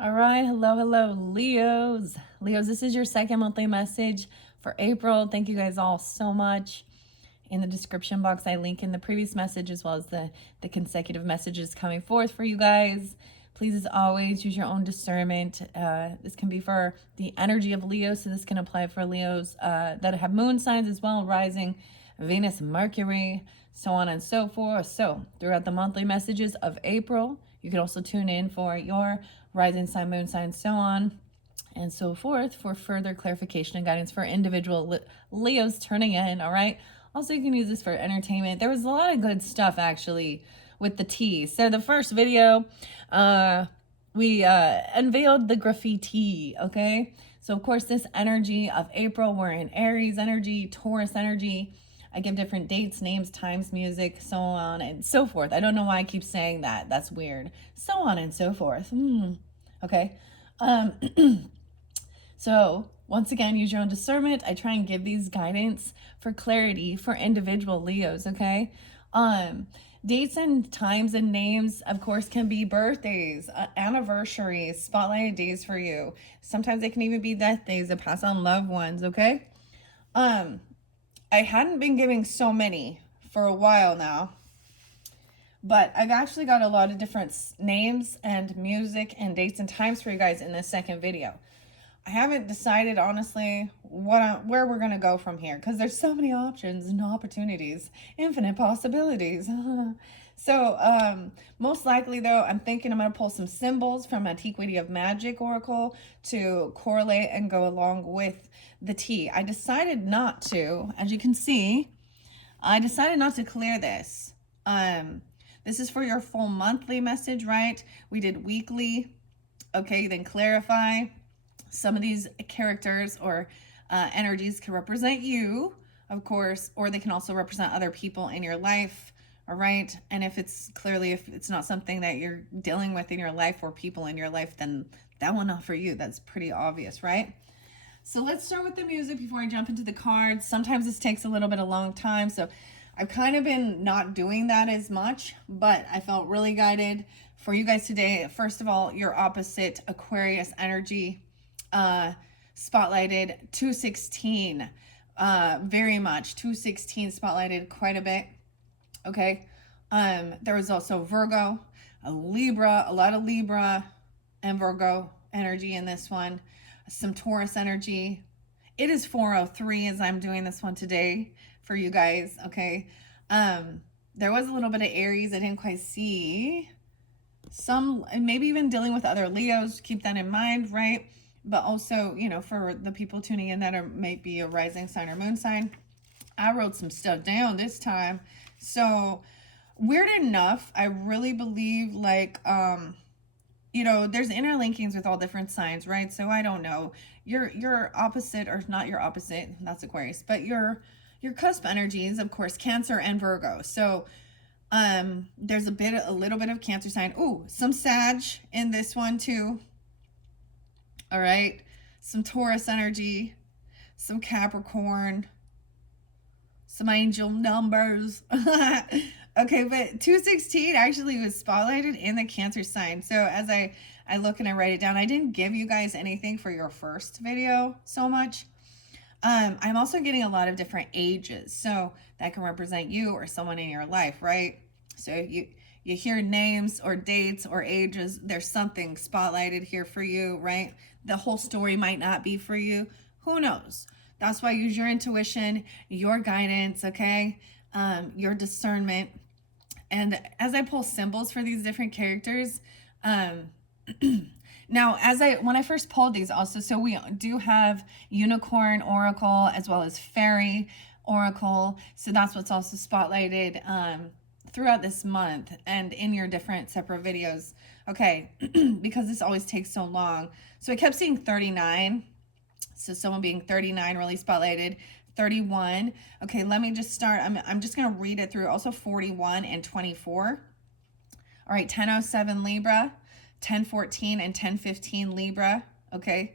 All right, hello, Leos. Leos, this is your second monthly message for April. Thank you guys all so much. In the description box, I link in the previous message as well as the consecutive messages coming forth for you guys. Please, as always, use your own discernment. This can be for the energy of Leo, so this can apply for Leos that have moon signs as well, rising, Venus, Mercury, so on and so forth. So, throughout the monthly messages of April, you can also tune in for your rising sign, moon sign, so on and so forth for further clarification and guidance for individual Leos turning in. All right. Also, you can use this for entertainment. There was a lot of good stuff actually with the tea. So the first video, we unveiled the graffiti. Okay. So of course, this energy of April, we're in Aries energy, Taurus energy. I give different dates, names, times, music, so on and so forth. I don't know why I keep saying that. That's weird. So on and so forth. Okay. So once again, use your own discernment. I try and give these guidance for clarity for individual Leos, okay? Dates and times and names, of course, can be birthdays, anniversaries, spotlighted days for you. Sometimes they can even be death days that pass on loved ones, okay? I hadn't been giving so many for a while now, but I've actually got a lot of different names and music and dates and times for you guys in this second video. I haven't decided honestly where we're gonna go from here because there's so many options and opportunities, infinite possibilities. So most likely though, I'm thinking I'm gonna pull some symbols from Antiquity of Magic Oracle to correlate and go along with the tea. I decided not to, as you can see, I decided not to clear this. This is for your full monthly message, right? We did weekly. Okay, then clarify. Some of these characters or energies can represent you, of course, or they can also represent other people in your life. All right. And if it's not something that you're dealing with in your life or people in your life, then that one not for you. That's pretty obvious, right? So let's start with the music before I jump into the cards. Sometimes this takes a little bit of long time. So I've kind of been not doing that as much, but I felt really guided for you guys today. First of all, your opposite Aquarius energy spotlighted 216 very much. 216 spotlighted quite a bit. Okay. There was also Virgo, a Libra, a lot of Libra and Virgo energy in this one, some Taurus energy. It is 4:03 as I'm doing this one today for you guys. Okay. There was a little bit of Aries I didn't quite see. Some, maybe even dealing with other Leos, keep that in mind, right? But also, for the people tuning in that are maybe a rising sign or moon sign, I wrote some stuff down this time. So weird enough, I really believe there's interlinkings with all different signs, right? So I don't know. Your opposite, or not your opposite, that's Aquarius, but your cusp energies, of course, Cancer and Virgo. So there's a little bit of Cancer sign. Ooh, some Sag in this one too. All right. Some Taurus energy, some Capricorn, some angel numbers. Okay, but 216 actually was spotlighted in the Cancer sign. So as I look and I write it down, I didn't give you guys anything for your first video so much. I'm also getting a lot of different ages. So that can represent you or someone in your life, right? So you hear names or dates or ages, there's something spotlighted here for you, right? The whole story might not be for you. Who knows? That's why use your intuition, your guidance, okay? Your discernment. And as I pull symbols for these different characters, now when I first pulled these also, so we do have Unicorn Oracle as well as Fairy Oracle. So that's what's also spotlighted throughout this month and in your different separate videos. Okay, because this always takes so long. So I kept seeing 39. So someone being 39 really spotlighted. 31. Okay, let me just start. I'm just going to read it through. Also 41 and 24. All right, 10:07 Libra, 10:14 and 10:15 Libra. Okay.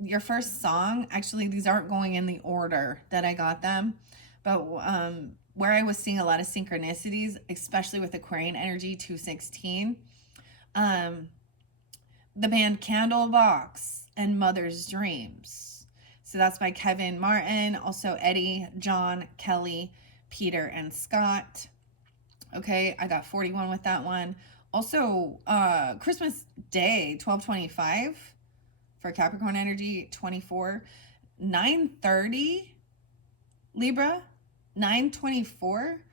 Your first song, actually these aren't going in the order that I got them, but where I was seeing a lot of synchronicities, especially with Aquarian energy 216. the band Candlebox and Mother's Dreams. So that's by Kevin Martin, also Eddie, John, Kelly, Peter, and Scott. Okay, I got 41 with that one. Also, Christmas Day, 1225 for Capricorn energy, 24. 930 Libra, 924.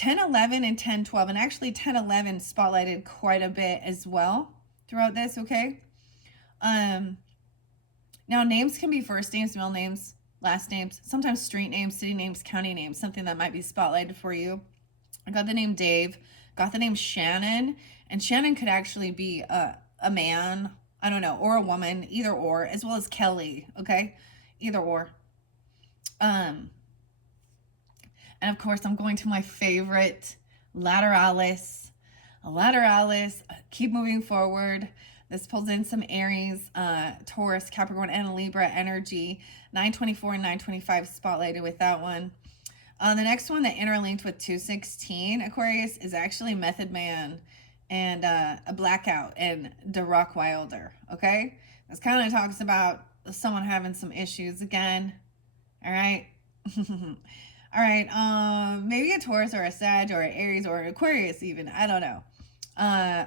1011 and 1012, and actually 1011 spotlighted quite a bit as well throughout this. Okay, now names can be first names, middle names, last names, sometimes street names, city names, county names, something that might be spotlighted for you. I got the name Dave, got the name Shannon, and Shannon could actually be a man, I don't know, or a woman, either or, as well as Kelly. Okay, either or. And of course, I'm going to my favorite, Lateralis. Lateralis, keep moving forward. This pulls in some Aries, Taurus, Capricorn, and Libra energy. 924 and 925 spotlighted with that one. The next one that interlinked with 216 Aquarius is actually Method Man and a Blackout and the Rockwilder. Okay, this kind of talks about someone having some issues again. All right. All right, maybe a Taurus or a Sag or an Aries or an Aquarius even. I don't know.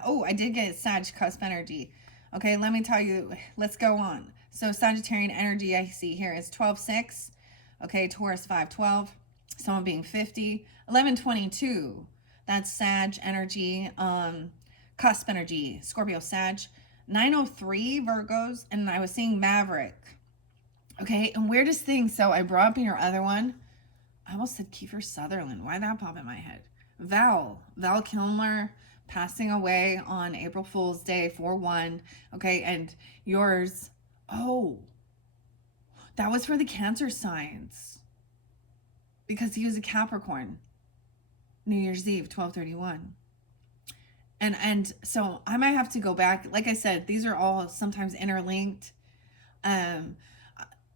Oh, I did get Sag cusp energy. Okay, let me tell you. Let's go on. So Sagittarian energy I see here is 12-6. Okay, Taurus 5-12. Someone being 50. 11-22. That's Sag energy. Cusp energy. Scorpio Sag. 903 Virgos. And I was seeing Maverick. Okay, and weirdest thing. So I brought up in your other one. I almost said Kiefer Sutherland. Why that pop in my head? Val Kilmer passing away on April Fool's Day, 4/1. Okay, and yours, oh, that was for the Cancer signs because he was a Capricorn. New Year's Eve, 12/31. And so I might have to go back. Like I said, these are all sometimes interlinked.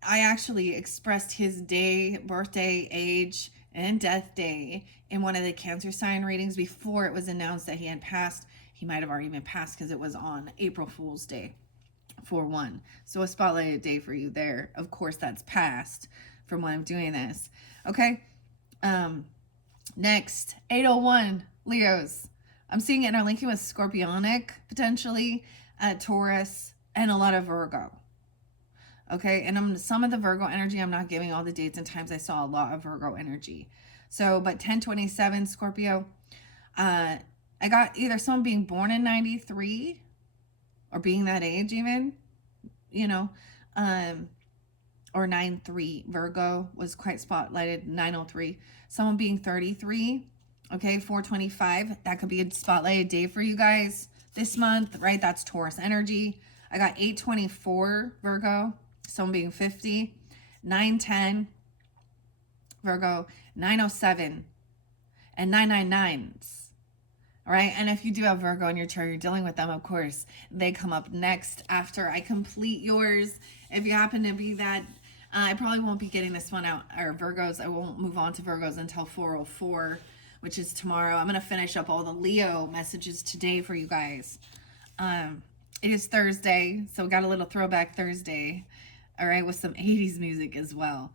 I actually expressed his day, birthday, age, and death day in one of the Cancer sign readings before it was announced that he had passed. He might have already been passed because it was on April Fool's Day, 4/1. So a spotlighted day for you there. Of course, that's past from when I'm doing this. Okay. Next, 801 Leos. I'm seeing interlinking with Scorpionic, potentially, Taurus, and a lot of Virgo. Okay, and some of the Virgo energy, I'm not giving all the dates and times. I saw a lot of Virgo energy. So, but 1027 Scorpio, I got either someone being born in 93 or being that age even, you know, or 93 Virgo was quite spotlighted. 903, someone being 33. Okay, 425, that could be a spotlighted day for you guys this month, right? That's Taurus energy. I got 824 Virgo, someone being 50. 910 Virgo, 907, and 999s. All right, and if you do have Virgo in your chart, you're dealing with them, of course. They come up next after I complete yours. If you happen to be that, I probably won't be getting this one out, or Virgos. I won't move on to Virgos until 404, which is tomorrow. I'm going to finish up all the Leo messages today for you guys. It is Thursday, so we got a little throwback Thursday, all right, with some 80s music as well.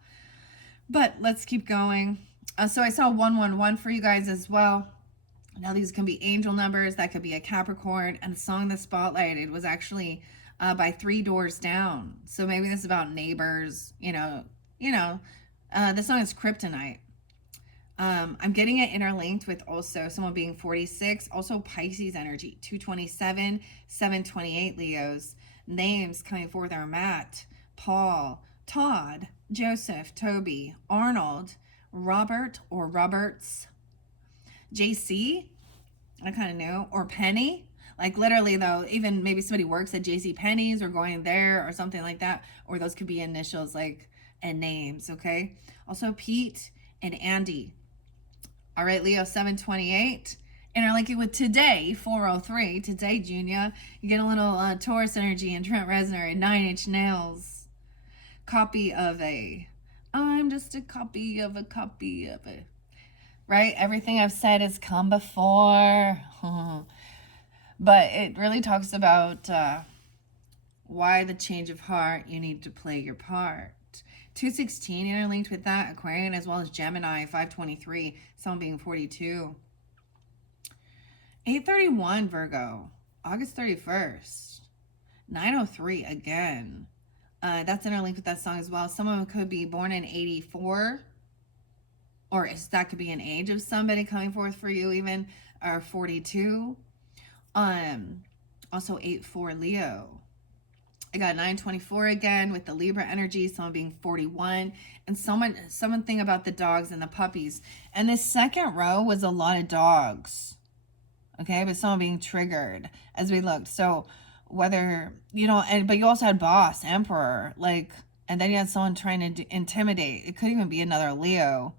But let's keep going. So I saw 111 for you guys as well. Now these can be angel numbers. That could be a Capricorn. And the song that spotlighted was actually by Three Doors Down. So maybe this is about neighbors, the song is Kryptonite. I'm getting it interlinked with also someone being 46, also Pisces energy, 227, 728 Leos. Names coming forth are Matt, Paul, Todd, Joseph, Toby, Arnold, Robert or Roberts, JC, I kind of know, or Penny. Like literally though, even maybe somebody works at JC Penney's or going there or something like that, or those could be initials like and names, okay? Also Pete and Andy. All right, Leo 728. Interlinking with today, 403. Today, Junior. You get a little Taurus energy and Trent Reznor and 9 Inch Nails. Copy of a. I'm just a copy of a copy of a. Right? Everything I've said has come before. But it really talks about why the change of heart, you need to play your part. 216 interlinked with that, Aquarian, as well as Gemini, 523, someone being 42. 831, Virgo, August 31st. 903 again. That's interlinked with that song as well. Some of them could be born in 84, or that could be an age of somebody coming forth for you, even, or 42. Also 84 Leo. I got 924 again with the Libra energy, someone being 41, and someone think about the dogs and the puppies. And this second row was a lot of dogs. Okay, but someone being triggered as we looked. So whether, but you also had boss, emperor, and then you had someone trying to intimidate. It could even be another Leo,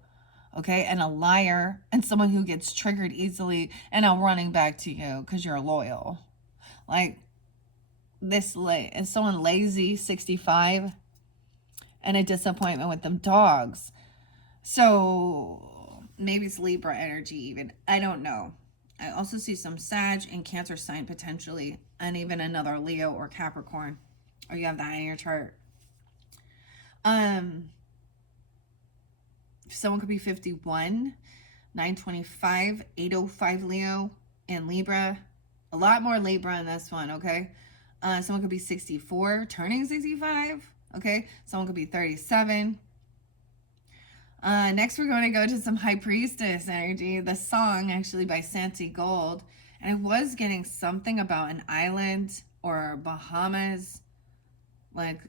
okay, and a liar, and someone who gets triggered easily and now running back to you because you're loyal. Is someone lazy, 65, and a disappointment with them dogs. So maybe it's Libra energy even. I don't know. I also see some Sag and Cancer sign potentially, and even another Leo or Capricorn, or you have that in your chart. Someone could be 51, 925, 805 Leo and Libra. A lot more Libra in this one, okay? Someone could be 64, turning 65, okay? Someone could be 37. Next, we're going to go to some High Priestess energy. The song, actually, by Santi Gold. And I was getting something about an island or Bahamas, like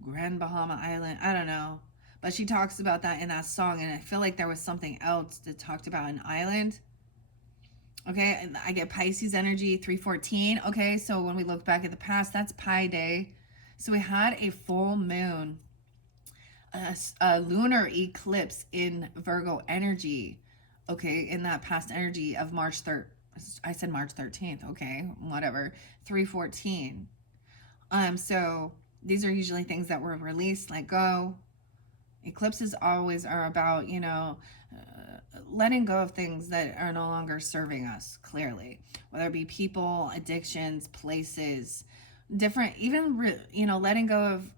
Grand Bahama Island. I don't know. But she talks about that in that song. And I feel like there was something else that talked about an island. Okay, and I get Pisces energy, 314. Okay, so when we look back at the past, that's Pi Day. So we had a full moon, a lunar eclipse in Virgo energy, okay, in that past energy of March 3rd. I said March 13th, okay, whatever, 314. So these are usually things that were released, let go. Eclipses always are about, letting go of things that are no longer serving us, clearly, whether it be people, addictions, places, different, even, letting go of,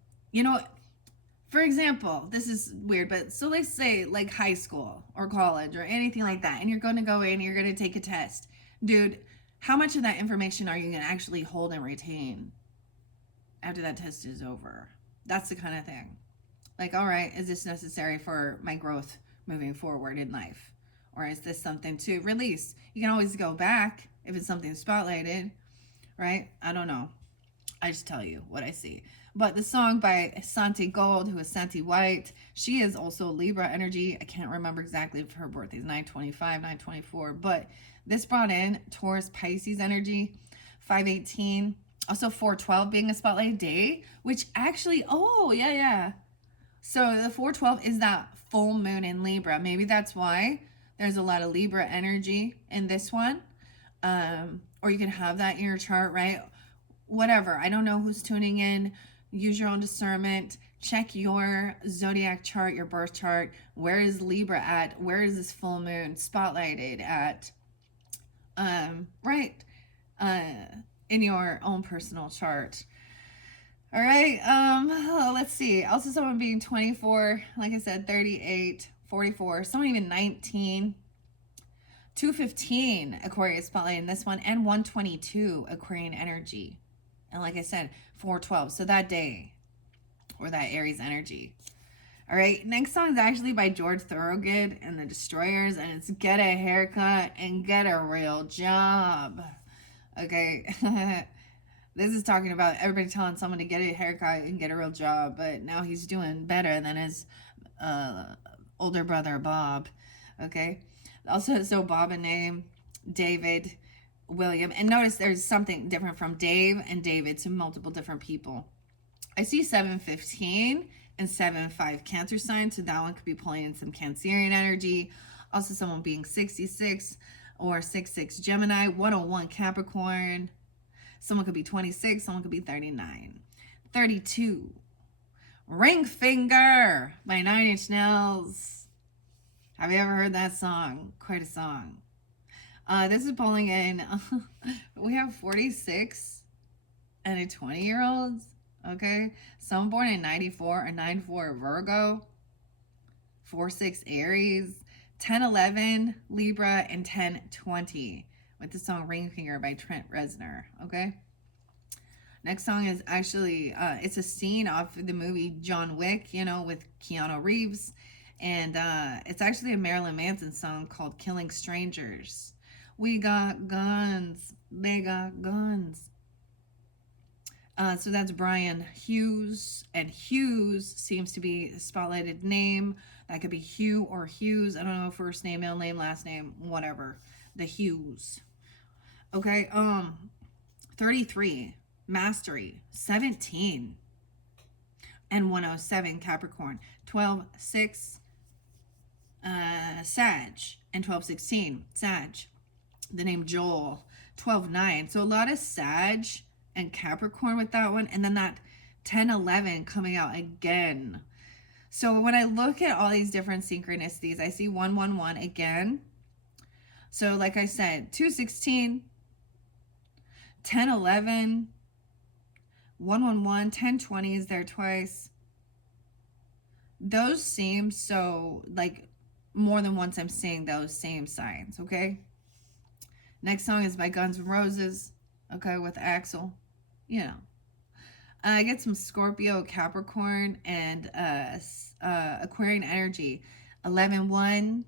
for example, this is weird, but so let's say like high school or college or anything like that, and you're going to go in, you're going to take a test. Dude, how much of that information are you going to actually hold and retain after that test is over? That's the kind of thing. Like, all right, is this necessary for my growth moving forward in life? Or is this something to release? You can always go back if it's something spotlighted, right? I don't know. I just tell you what I see. But the song by Santi Gold, who is Santi White, she is also Libra energy. I can't remember exactly if her birthday is 925, 924, but this brought in Taurus Pisces energy, 518. Also 412 being a spotlight day, which actually, yeah. So the 412 is that full moon in Libra. Maybe that's why there's a lot of Libra energy in this one. Or you can have that in your chart, right? Whatever. I don't know who's tuning in. Use your own discernment. Check your zodiac chart, your birth chart. Where is Libra at? Where is this full moon spotlighted at? Right. In your own personal chart. All right. Let's see. Also, someone being 24, like I said, 38, 44, someone even 19, 215 Aquarius spotlight in this one, and 122 Aquarian energy. And like I said, 412. So that day, or that Aries energy. All right. Next song is actually by George Thorogood and the Destroyers, and it's Get a Haircut and Get a Real Job. Okay. This is talking about everybody telling someone to get a haircut and get a real job, but now he's doing better than his older brother, Bob. Okay. Also, so Bob a name, David, William. And notice there's something different from Dave and David to multiple different people. I see 715 and 75 Cancer sign, so that one could be pulling in some Cancerian energy. Also, someone being 66 or 66 Gemini, 101 Capricorn. Someone could be 26, someone could be 39. 32. Ring Finger by 9 Inch Nails. Have you ever heard that song? Quite a song. This is pulling in We have 46 and a 20-year-old. Okay. Some born in 94 or 94 Virgo, 4-6 Aries, 10-11 Libra, and 10-20 with the song Ring Finger by Trent Reznor. Okay. Next song is actually, it's a scene off of the movie John Wick, you know, with Keanu Reeves. And it's actually a Marilyn Manson song called Killing Strangers. We got guns. They got guns. So that's Brian Hughes. And Hughes seems to be a spotlighted name. That could be Hugh or Hughes. I don't know, first name, middle name, last name, whatever. The Hughes. Okay, 33. Mastery, 17 and 107 Capricorn, 12-6 Sag, and 12-16 Sag. The name Joel, 12-9. So a lot of Sag and Capricorn with that one, and then that 10-11 coming out again. So when I look at all these different synchronicities, I see 111 again. So like I said, 216, 10-11. 111, 10-20 is there twice. Those seem so, like, more than once I'm seeing those same signs, okay? Next song is by Guns N' Roses, okay, with Axl. You know. I get some Scorpio, Capricorn, and Aquarian energy. 11-1,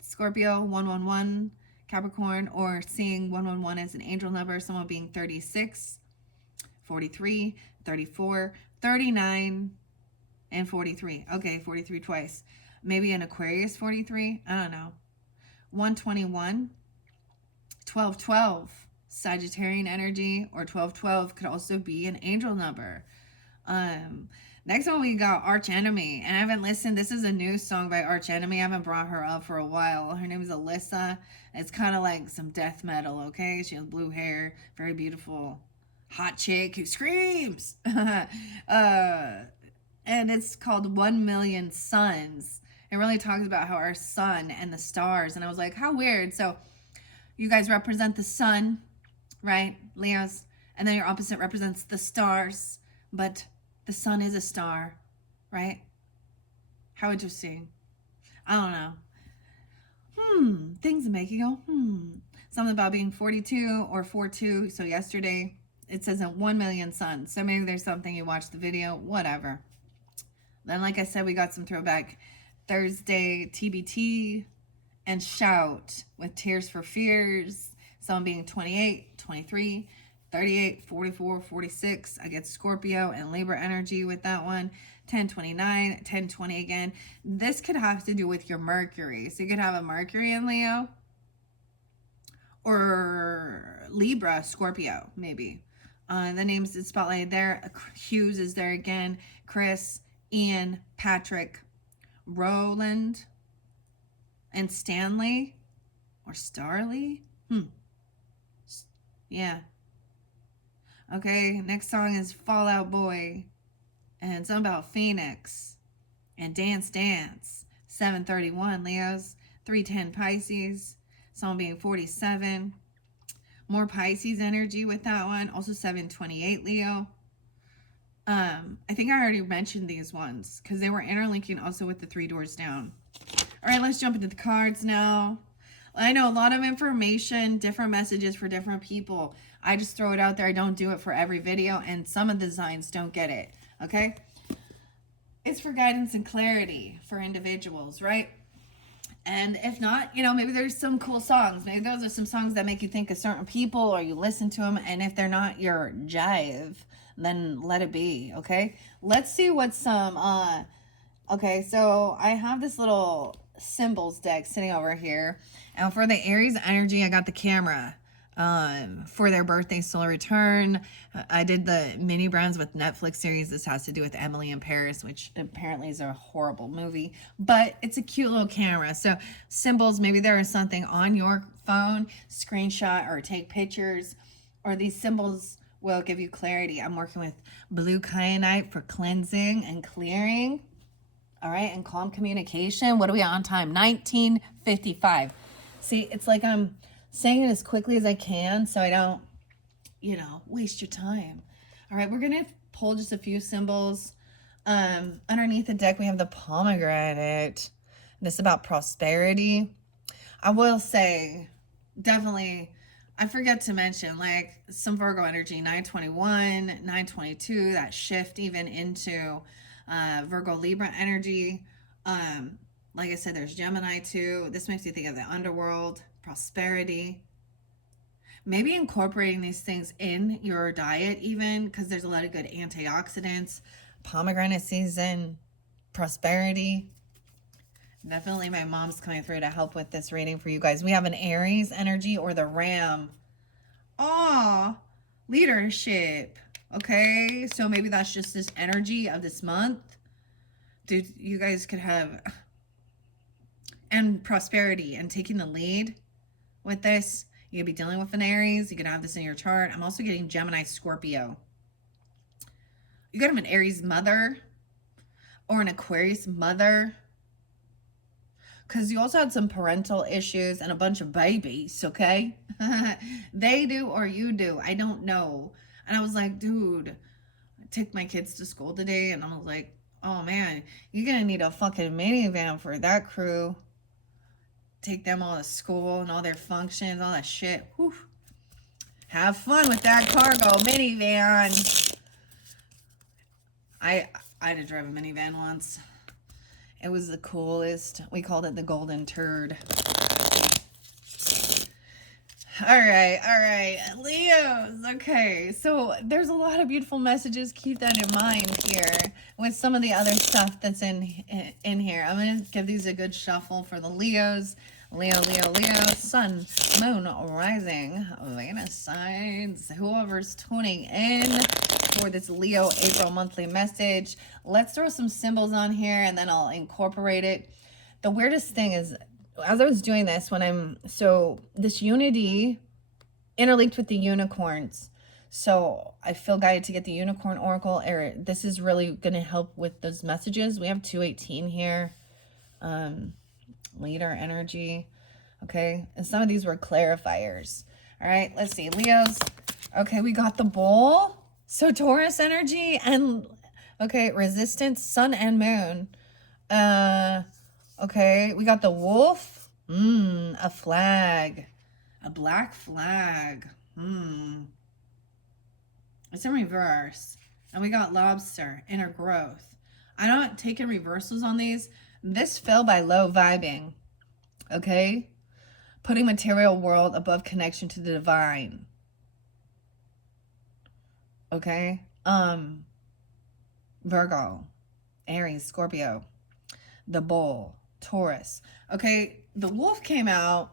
Scorpio, 111, Capricorn, or seeing 111 as an angel number, someone being 36. 43, 34, 39, and 43. Okay, 43 twice. Maybe an Aquarius 43. I don't know. 121, 12-12, Sagittarian energy, or 12-12 could also be an angel number. Next one we got Arch Enemy, and I haven't listened. This is a new song by Arch Enemy. I haven't brought her up for a while. Her name is Alyssa. It's kind of like some death metal, okay? She has blue hair, very beautiful. Hot chick who screams. And it's called 1 Million Suns. It really talks about how our sun and the stars. And I was like, how weird. So you guys represent the sun, right? Leos. And then your opposite represents the stars. But the sun is a star, right? How interesting. I don't know. Things make you go, Something about being 42 or 42. So yesterday, it says 1 million suns. So maybe there's something, you watch the video, whatever. Then, like I said, we got some throwback Thursday TBT and Shout with Tears for Fears. Some being 28, 23, 38, 44, 46. I get Scorpio and Libra energy with that one. 10-29, 10-20 again. This could have to do with your Mercury. So you could have a Mercury in Leo or Libra, Scorpio, maybe. The names is spotlighted there. Hughes is there again. Chris, Ian, Patrick, Roland, and Stanley or Starley. Yeah. Okay, next song is Fall Out Boy. And something about Phoenix. And Dance Dance. 731 Leos. 310 Pisces. Someone being 47. More Pisces energy with that one. Also 728 Leo. I think I already mentioned these ones because they were interlinking also with the 3 doors down. All right, let's jump into the cards now. I know a lot of information, different messages for different people. I just throw it out there. I don't do it for every video, and some of the designs don't get it, okay? It's for guidance and clarity for individuals, right? And if not, you know, maybe there's some cool songs. Maybe those are some songs that make you think of certain people or you listen to them. And if they're not your jive, then let it be, okay? Let's see what some, okay, so I have this little symbols deck sitting over here. And for the Aries energy, I got the camera. For their birthday solar return, I did the mini brands with Netflix series. This has to do with Emily in Paris, which apparently is a horrible movie, but it's a cute little camera. So symbols, maybe there is something on your phone, screenshot or take pictures, or these symbols will give you clarity. I'm working with blue kyanite for cleansing and clearing. All right, and calm communication. What are we on time? 19:55. See, it's like I'm saying it as quickly as I can so I don't waste your time. All right, we're going to pull just a few symbols. Underneath the deck, we have the pomegranate. This is about prosperity. I will say, definitely, I forget to mention, like, some Virgo energy, 921, 922, that shift even into Virgo Libra energy. Like I said, there's Gemini too. This makes you think of the underworld, prosperity. Maybe incorporating these things in your diet, even because there's a lot of good antioxidants. Pomegranate season, prosperity. Definitely my mom's coming through to help with this reading for you guys. We have an Aries energy or the Ram. Aw, leadership. Okay, so maybe that's just this energy of this month. Dude, you guys could have... And prosperity and taking the lead with this. You could be dealing with an Aries. You could have this in your chart. I'm also getting Gemini, Scorpio. You could have an Aries mother or an Aquarius mother. Because you also had some parental issues and a bunch of babies, okay? They do or you do. I don't know. And I was like, dude, I took my kids to school today. And I was like, oh, man, you're going to need a fucking minivan for that crew. Take them all to school and all their functions, all that shit. Whew. Have fun with that cargo minivan. I had to drive a minivan once. It was the coolest. We called it the golden turd. All right. Leos. Okay, so there's a lot of beautiful messages. Keep that in mind here with some of the other stuff that's in here. I'm going to give these a good shuffle for the Leos. Leo, Sun, Moon, Rising, Venus signs. Whoever's tuning in for this Leo April monthly message, let's throw some symbols on here and then I'll incorporate it. The weirdest thing is, as I was doing this, so this unity interlinked with the unicorns. So I feel guided to get the unicorn oracle. This is really going to help with those messages. We have 218 here. Leader energy. Okay. And some of these were clarifiers. All right. Let's see. Leos. Okay. We got the bull. So Taurus energy and, okay, resistance, sun and moon. Okay. We got the wolf. A flag. A black flag. It's in reverse. And we got lobster, inner growth. I'm not taking reversals on these. This fell by low vibing, okay? Putting material world above connection to the divine, okay? Virgo, Aries, Scorpio, the bull, Taurus. Okay, the wolf came out,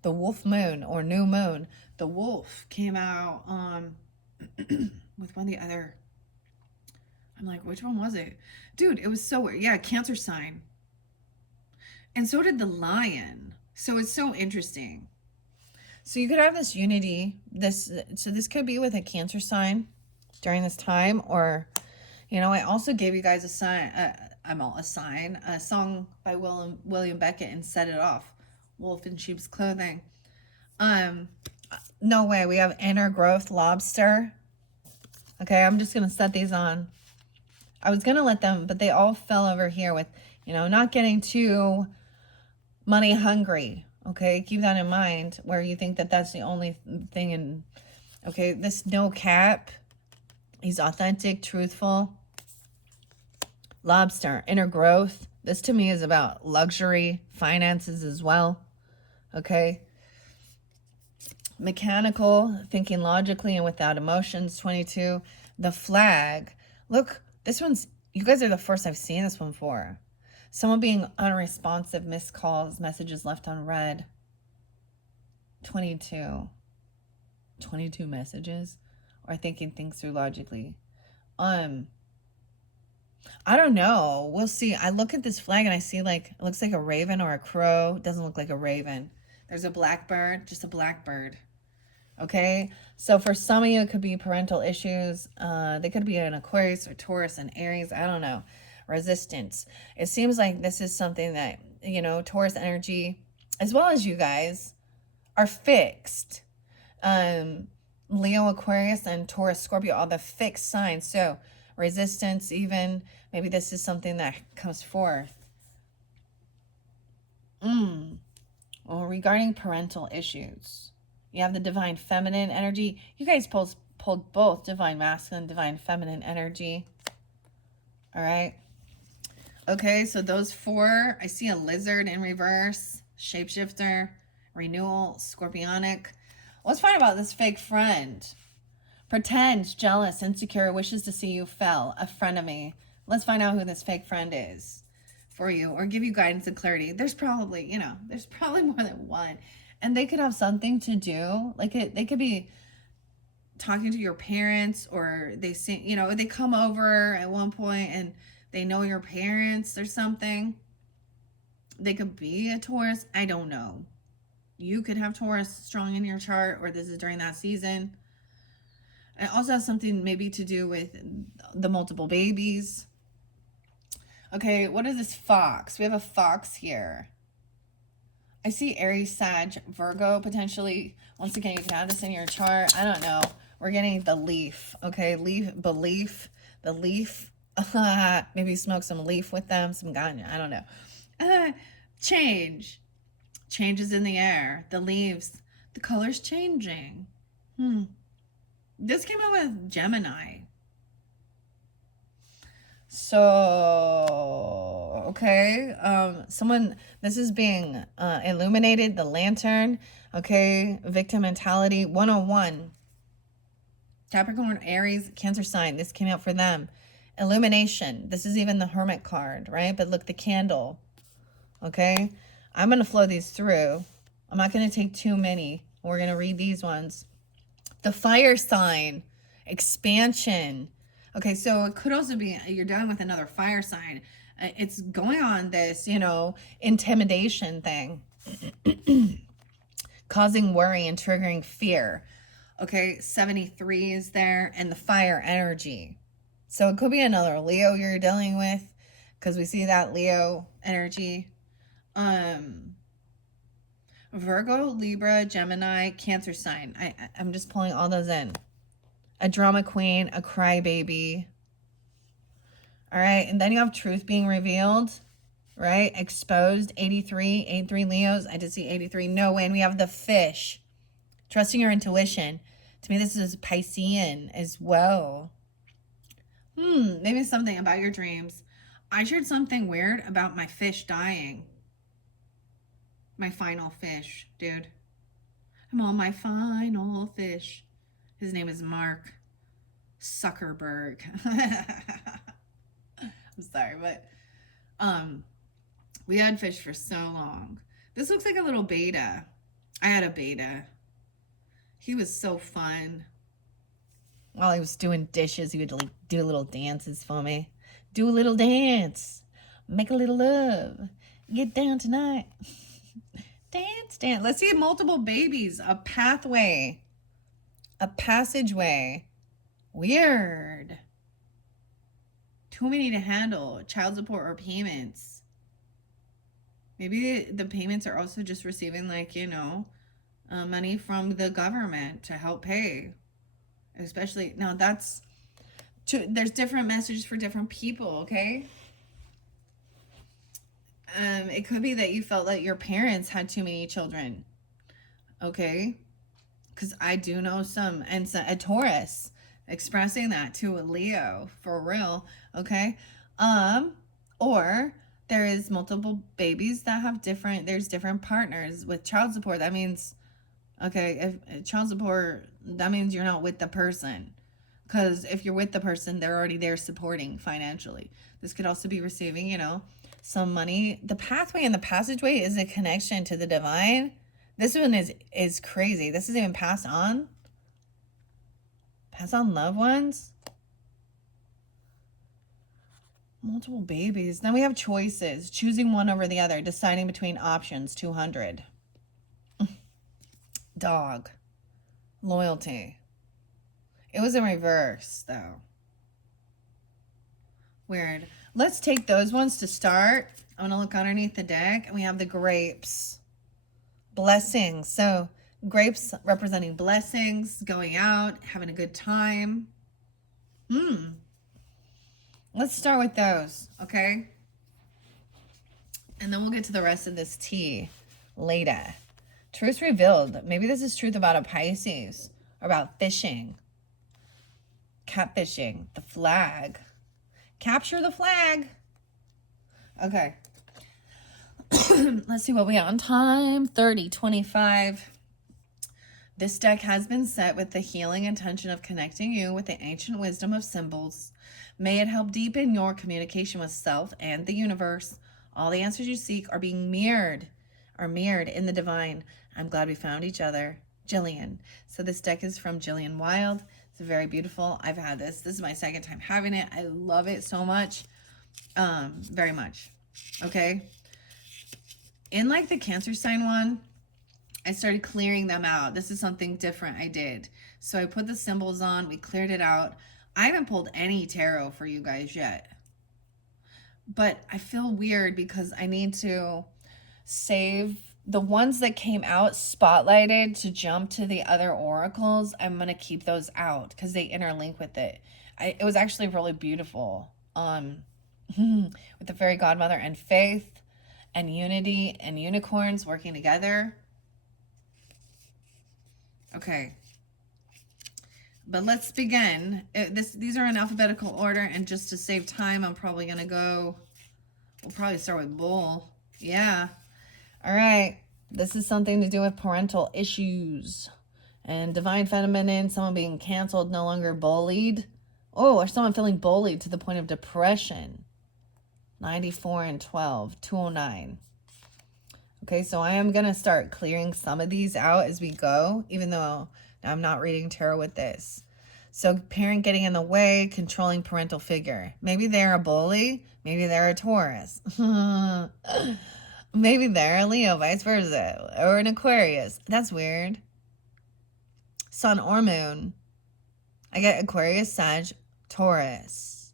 the wolf moon or new moon. The wolf came out with one of the other... I'm like, which one was it? Dude, it was so weird. Yeah, Cancer sign. And so did the lion. So it's so interesting. So you could have this unity. So this could be with a Cancer sign during this time. Or, I also gave you guys a song by William Beckett and Set It Off. Wolf in Sheep's Clothing. No way. We have inner growth, lobster. Okay, I'm just going to set these on. I was going to let them, but they all fell over here with, not getting too money hungry. Okay, keep that in mind where you think that that's the only thing. And okay, this no cap, he's authentic, truthful. Lobster, inner growth. This to me is about luxury, finances as well. Okay. Mechanical, thinking logically and without emotions, 22. The flag. Look. This one's, you guys are the first I've seen this one for. Someone being unresponsive, missed calls, messages left unread. 22. 22 messages. Or thinking things through logically. I don't know. We'll see. I look at this flag and I see it looks like a raven or a crow. It doesn't look like a raven. There's a blackbird, just a blackbird. Okay, so for some of you, it could be parental issues. They could be an Aquarius or Taurus and Aries. I don't know. Resistance. It seems like this is something that, Taurus energy, as well as you guys, are fixed. Leo, Aquarius, and Taurus, Scorpio, all the fixed signs. So resistance even. Maybe this is something that comes forth. Well, regarding parental issues, you have the divine feminine energy. You guys pulled both divine masculine, divine feminine energy. All right. Okay, so those four, I see a lizard in reverse, shapeshifter, renewal, scorpionic. Let's find about this fake friend. Pretend, jealous, insecure, wishes to see you fail, a frenemy. Let's find out who this fake friend is for you, or give you guidance and clarity. There's probably, there's probably more than one. And they could have something to do. Like they could be talking to your parents, or they see, they come over at one point and they know your parents or something. They could be a Taurus. I don't know. You could have Taurus strong in your chart, or this is during that season. It also has something maybe to do with the multiple babies. Okay, what is this fox? We have a fox here. I see Aries, Sag, Virgo potentially. Once again, you can have this in your chart. I don't know. We're getting the leaf. Okay, belief, the leaf. Maybe smoke some leaf with them, some ganja. I don't know. Change. Changes in the air. The leaves. The color's changing. This came out with Gemini. So, okay. This is being illuminated. The lantern. Okay. Victim mentality 101. Capricorn, Aries, Cancer sign. This came out for them. Illumination. This is even the Hermit card, right? But look, the candle. Okay. I'm going to flow these through. I'm not going to take too many. We're going to read these ones. The fire sign. Expansion. Okay, so it could also be you're dealing with another fire sign. It's going on this, intimidation thing. Causing worry and triggering fear. Okay, 73 is there, and the fire energy. So it could be another Leo you're dealing with, because we see that Leo energy. Virgo, Libra, Gemini, Cancer sign. I'm just pulling all those in. A drama queen, a crybaby. All right, and then you have truth being revealed, right? Exposed, 83 Leos. I did see 83. No way. And we have the fish. Trusting your intuition. To me, this is Piscean as well. Maybe something about your dreams. I shared something weird about my fish dying. My final fish, dude. I'm on my final fish. His name is Mark Zuckerberg. I'm sorry, but we had fish for so long. This looks like a little beta. I had a beta. He was so fun. While he was doing dishes, he would like do little dances for me. Do a little dance. Make a little love. Get down tonight. Dance. Let's see multiple babies. A pathway. A passageway. Weird. Too many to handle. Child support or payments. Maybe the payments are also just receiving money from the government to help pay. Especially, now there's different messages for different people, okay? It could be that you felt that your parents had too many children, okay? Because I do know some, and a Taurus expressing that to a Leo, for real, okay? Or there is multiple babies that have there's different partners with child support. That means, okay, if child support, that means you're not with the person. Because if you're with the person, they're already there supporting financially. This could also be receiving, some money. The pathway and the passageway is a connection to the divine. This one is crazy. This is even passed on. Pass on loved ones. Multiple babies. Then we have choices. Choosing one over the other. Deciding between options. 200. Dog. Loyalty. It was in reverse, though. Weird. Let's take those ones to start. I'm going to look underneath the deck, and we have the grapes. Blessings. So, Grapes representing blessings, going out, having a good time. Let's start with those, okay? And then we'll get to the rest of this tea later. Truth revealed. Maybe this is truth about a Pisces, or about fishing. Catfishing. The flag. Capture the flag. Okay. Let's see what we got on time. 30:25. This deck has been set with the healing intention of connecting you with the ancient wisdom of symbols. May it help deepen your communication with self and the universe. All the answers you seek are being mirrored in the divine. I'm glad we found each other. Jillian. So this deck is from Jillian Wild. It's very beautiful. I've had this. This is my second time having it. I love it so much. Very much. Okay. In like the Cancer sign one, I started clearing them out. This is something different I did. So I put the symbols on. We cleared it out. I haven't pulled any tarot for you guys yet. But I feel weird because I need to save the ones that came out spotlighted to jump to the other oracles. I'm going to keep those out because they interlink with it. It was actually really beautiful. With the fairy godmother and faith and unity and unicorns working together. Okay. But let's begin. These are in alphabetical order, and just to save time, I'm probably going to go, we'll probably start with bull. Yeah. All right. This is something to do with parental issues and divine feminine, someone being canceled, no longer bullied. Oh, or someone feeling bullied to the point of depression. 94 and 12, 209. Okay, so I am going to start clearing some of these out as we go, even though I'm not reading tarot with this. So parent getting in the way, controlling parental figure. Maybe they're a bully. Maybe they're a Taurus. Maybe they're a Leo, vice versa. Or an Aquarius. That's weird. Sun or moon. I get Aquarius, Sag, Taurus.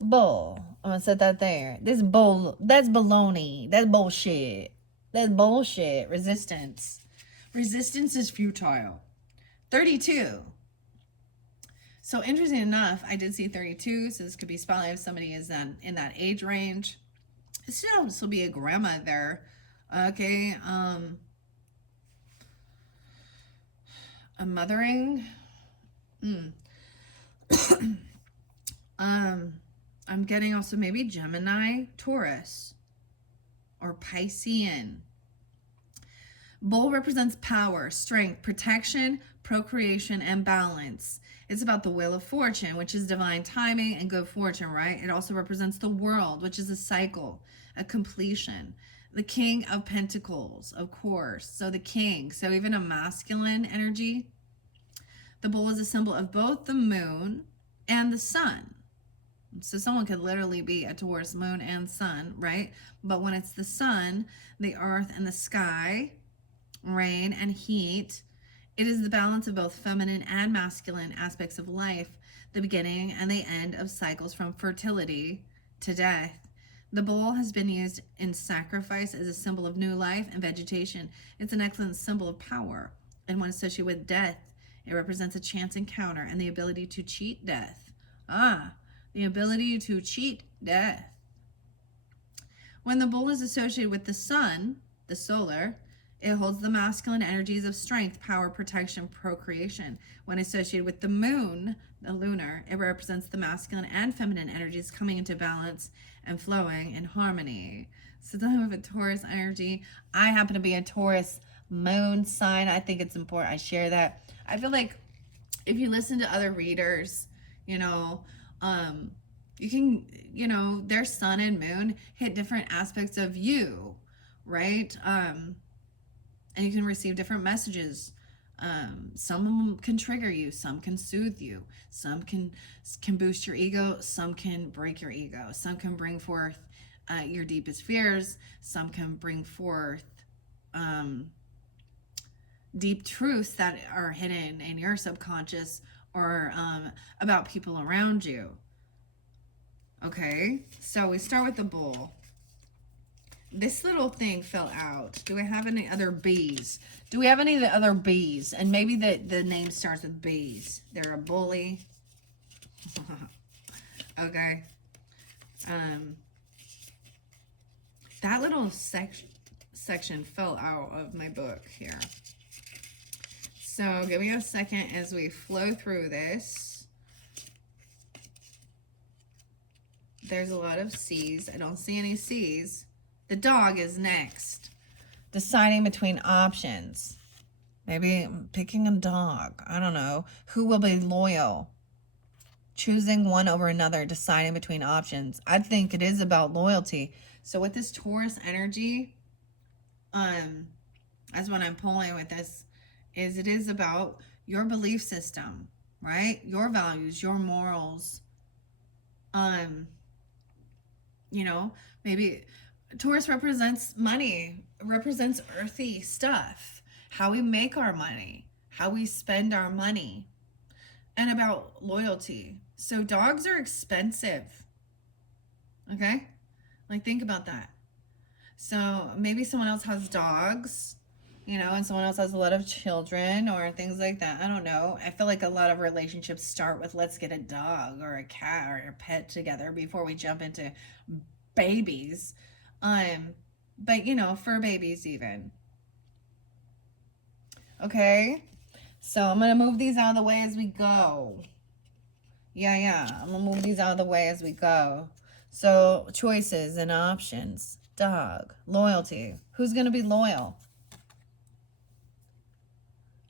Bull. I'm going to set that there. This bull, that's baloney. That's bullshit. That's bullshit. Resistance. Resistance is futile. 32. So interesting enough, I did see 32. So this could be spotlight if somebody is in that age range. This should also be a grandma there. Okay. A mothering. I'm getting also maybe Gemini, Taurus, or Piscean. Bull represents power, strength, protection, procreation, and balance. It's about the wheel of fortune, which is divine timing and good fortune, right? It also represents the world, which is a cycle, a completion. The King of Pentacles, of course. So the king, so even a masculine energy. The bull is a symbol of both the moon and the sun. So someone could literally be a Taurus, moon, and sun, right? But when it's the sun, the earth, and the sky, rain and heat, it is the balance of both feminine and masculine aspects of life, the beginning and the end of cycles from fertility to death. The bull has been used in sacrifice as a symbol of new life and vegetation. It's an excellent symbol of power. And when associated with death, it represents a chance encounter and the ability to cheat death. The ability to cheat death. When the bull is associated with the sun, the solar, it holds the masculine energies of strength, power, protection, procreation. When associated with the moon, the lunar, it represents the masculine and feminine energies coming into balance and flowing in harmony. So then we have a Taurus energy. I happen to be a Taurus moon sign. I think it's important I share that. I feel like if you listen to other readers, you can, their sun and moon hit different aspects of you, right? And you can receive different messages. Some of them can trigger you, some can soothe you, some can boost your ego, some can break your ego, some can bring forth your deepest fears, some can bring forth deep truths that are hidden in your subconscious or about people around you. Okay, so we start with the bull. This little thing fell out. Do I have any other bees? Do we have any of the other bees? And maybe the name starts with bees. They're a bully. Okay. That little section fell out of my book here. So give me a second as we flow through this. There's a lot of C's. I don't see any C's. The dog is next. Deciding between options. Maybe picking a dog. I don't know. Who will be loyal? Choosing one over another, deciding between options. I think it is about loyalty. So with this Taurus energy, that's what I'm pulling with this, is it is about your belief system, right? Your values, your morals. You know, maybe Taurus represents money, represents earthy stuff, how we make our money, how we spend our money, and about loyalty. So dogs are expensive. Okay? Like, think about that. So maybe someone else has dogs, you know, and someone else has a lot of children or things like that. I don't know. I feel like a lot of relationships start with let's get a dog or a cat or a pet together before we jump into babies. But you know, fur babies even. Okay. So I'm going to move these out of the way as we go. Yeah. I'm going to move these out of the way as we go. So choices and options. Dog. Loyalty. Who's going to be loyal?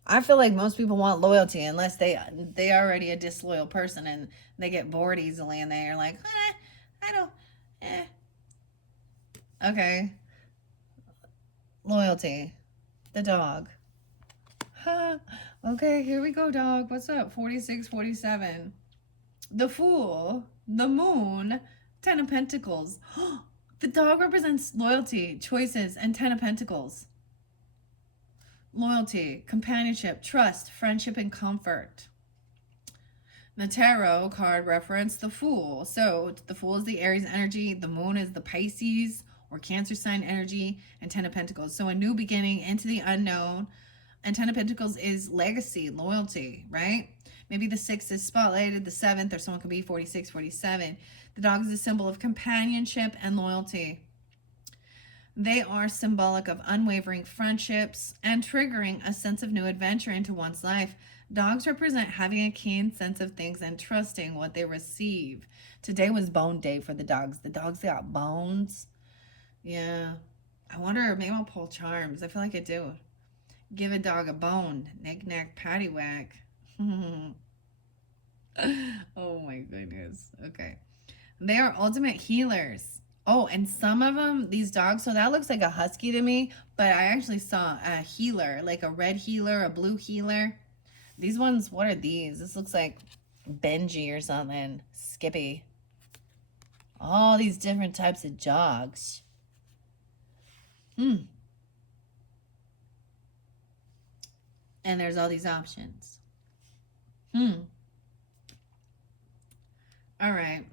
I feel like most people want loyalty unless they already a disloyal person and they get bored easily and they're like, I don't, Okay. Loyalty. The dog. Okay, here we go, dog. What's up? 46, 47. The Fool. The Moon. 10 of Pentacles. The dog represents loyalty, choices, and 10 of Pentacles. Loyalty, companionship, trust, friendship, and comfort. The tarot card referenced the Fool. So the Fool is the Aries energy. The Moon is the Pisces or Cancer sign energy, and 10 of Pentacles. So a new beginning into the unknown. And 10 of Pentacles is legacy, loyalty, right? Maybe the 6 is spotlighted, the 7th, or someone could be 46, 47. The dog is a symbol of companionship and loyalty. They are symbolic of unwavering friendships and triggering a sense of new adventure into one's life. Dogs represent having a keen sense of things and trusting what they receive. Today was bone day for the dogs. The dogs got bones. Yeah. I wonder, maybe I'll pull charms. I feel like I do. Give a dog a bone. Knick, knack, paddywhack. Oh my goodness. Okay. They are ultimate healers. Oh, and some of them, these dogs, so that looks like a husky to me, but I actually saw a healer, like a red healer, a blue healer. These ones, what are these? This looks like Benji or something. Skippy. All these different types of dogs. And there's all these options. All right.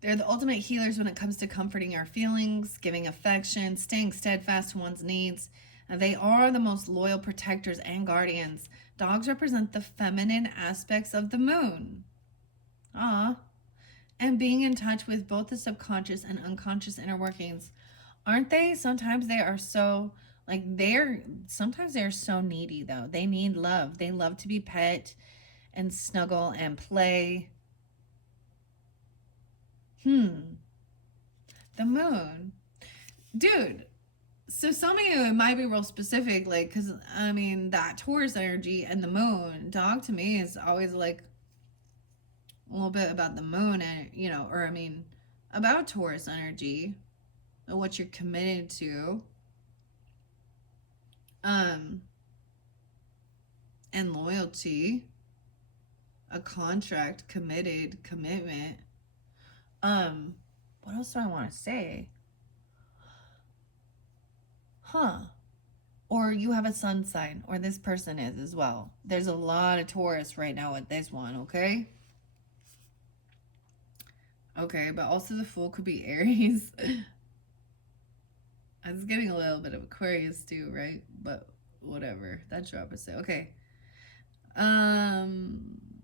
They're the ultimate healers when it comes to comforting our feelings, giving affection, staying steadfast to one's needs. And they are the most loyal protectors and guardians. Dogs represent the feminine aspects of the moon. And being in touch with both the subconscious and unconscious inner workings. Aren't they? Sometimes they are so, sometimes they're so needy though. They need love. They love to be pet and snuggle and play. The moon. Dude, so some of you, it might be real specific, like, because, I mean, that Taurus energy and the moon, dog to me is always, like, a little bit about the moon and, you know, or, I mean, about Taurus energy and what you're committed to. And loyalty. A contract, committed, commitment. What else do I want to say? Or you have a sun sign, or this person is as well. There's a lot of Taurus right now with this one, okay? Okay, but also the Fool could be Aries. I was getting a little bit of Aquarius too, right? But whatever. That's your opposite. Okay.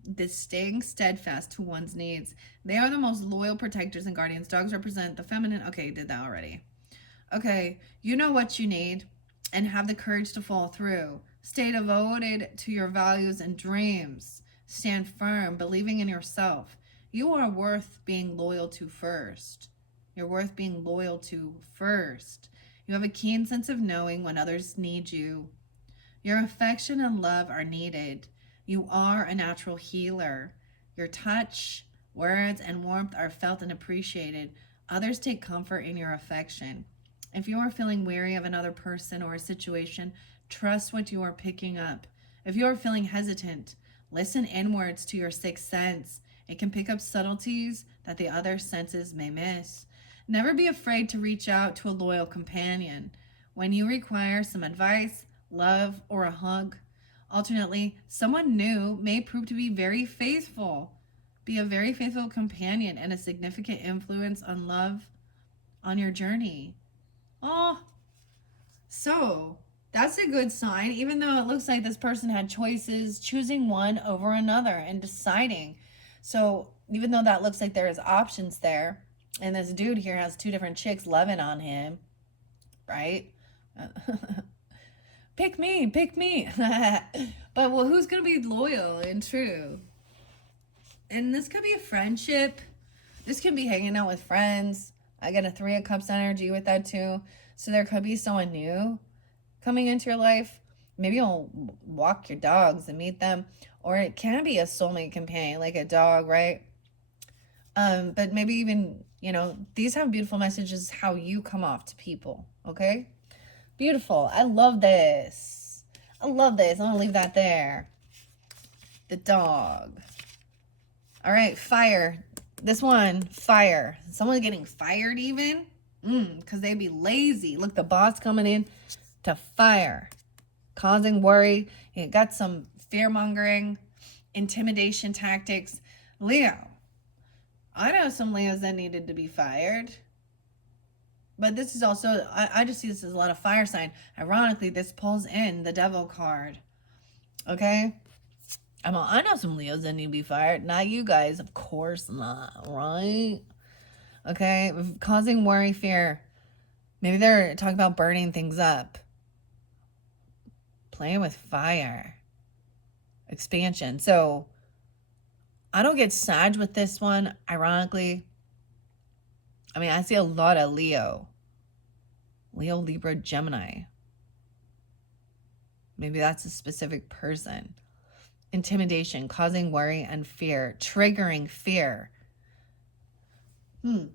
This staying steadfast to one's needs. They are the most loyal protectors and guardians. Dogs represent the feminine. Okay, did that already. Okay, you know what you need and have the courage to follow through. Stay devoted to your values and dreams. Stand firm, believing in yourself. You are worth being loyal to first. You're worth being loyal to first. You have a keen sense of knowing when others need you. Your affection and love are needed. You are a natural healer. Your touch, words, and warmth are felt and appreciated. Others take comfort in your affection. If you are feeling weary of another person or a situation, trust what you are picking up. If you are feeling hesitant, listen inwards to your sixth sense. It can pick up subtleties that the other senses may miss. Never be afraid to reach out to a loyal companion when you require some advice, love, or a hug. Alternately, someone new may prove to be very faithful. Be a very faithful companion and a significant influence on love on your journey. Oh, so that's a good sign, even though it looks like this person had choices, choosing one over another and deciding. So even though that looks like there is options there, and this dude here has two different chicks loving on him, right? Pick me, pick me. But well, who's gonna be loyal and true? And this could be a friendship. This could be hanging out with friends. I get a Three of Cups energy with that too. So there could be someone new coming into your life. Maybe you'll walk your dogs and meet them. Or it can be a soulmate companion, like a dog, right? But maybe even, these have beautiful messages how you come off to people, okay? Beautiful. I love this. I love this. I'm going to leave that there. The dog. All right, fire. This one, fire. Someone getting fired even? Because they'd be lazy. Look, the boss coming in to fire. Causing worry. You got some fear-mongering, intimidation tactics. Leo. I know some Leos that needed to be fired. But this is also, I just see this as a lot of fire sign. Ironically, this pulls in the devil card. Okay? I know some Leos that need to be fired. Not you guys. Of course not. Right? Okay? Causing worry, fear. Maybe they're talking about burning things up. Playing with fire. Expansion. So, I don't get Sag with this one. Ironically, I see a lot of Leo. Leo, Libra, Gemini. Maybe that's a specific person. Intimidation, causing worry and fear, triggering fear. I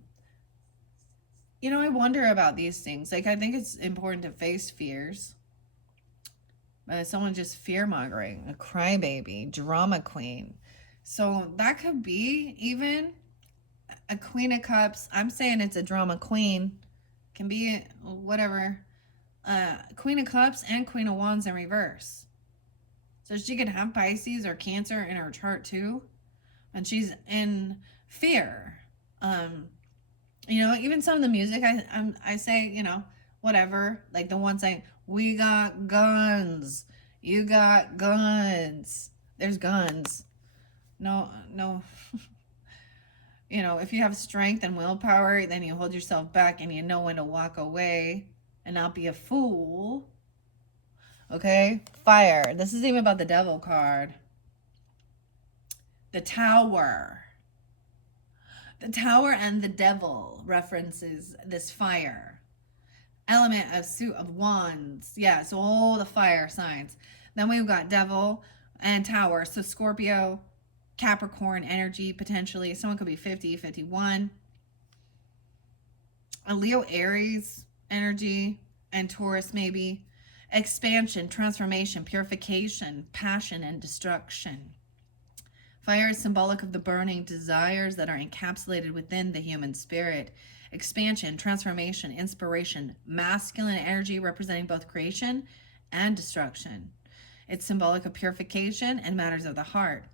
wonder about these things. Like, I think it's important to face fears. But someone just fear-mongering, a crybaby, drama queen. So that could be even a Queen of Cups. I'm saying it's a drama queen. Can be whatever. Queen of Cups and Queen of Wands in reverse. So she could have Pisces or Cancer in her chart too. And she's in fear. Even some of the music I say, whatever. Like the one saying, we got guns. You got guns. There's guns. No. If you have strength and willpower, then you hold yourself back and you know when to walk away and not be a fool. Okay? Fire. This is even about the devil card. The Tower. The Tower and the devil references this fire. Element of suit of wands. Yeah, so all the fire signs. Then we've got devil and tower. So Scorpio, Capricorn energy potentially. Someone could be 50, 51. A Leo, Aries energy, and Taurus maybe. Expansion, transformation, purification, passion, and destruction. Fire is symbolic of the burning desires that are encapsulated within the human spirit. Expansion, transformation, inspiration, masculine energy representing both creation and destruction. It's symbolic of purification and matters of the heart.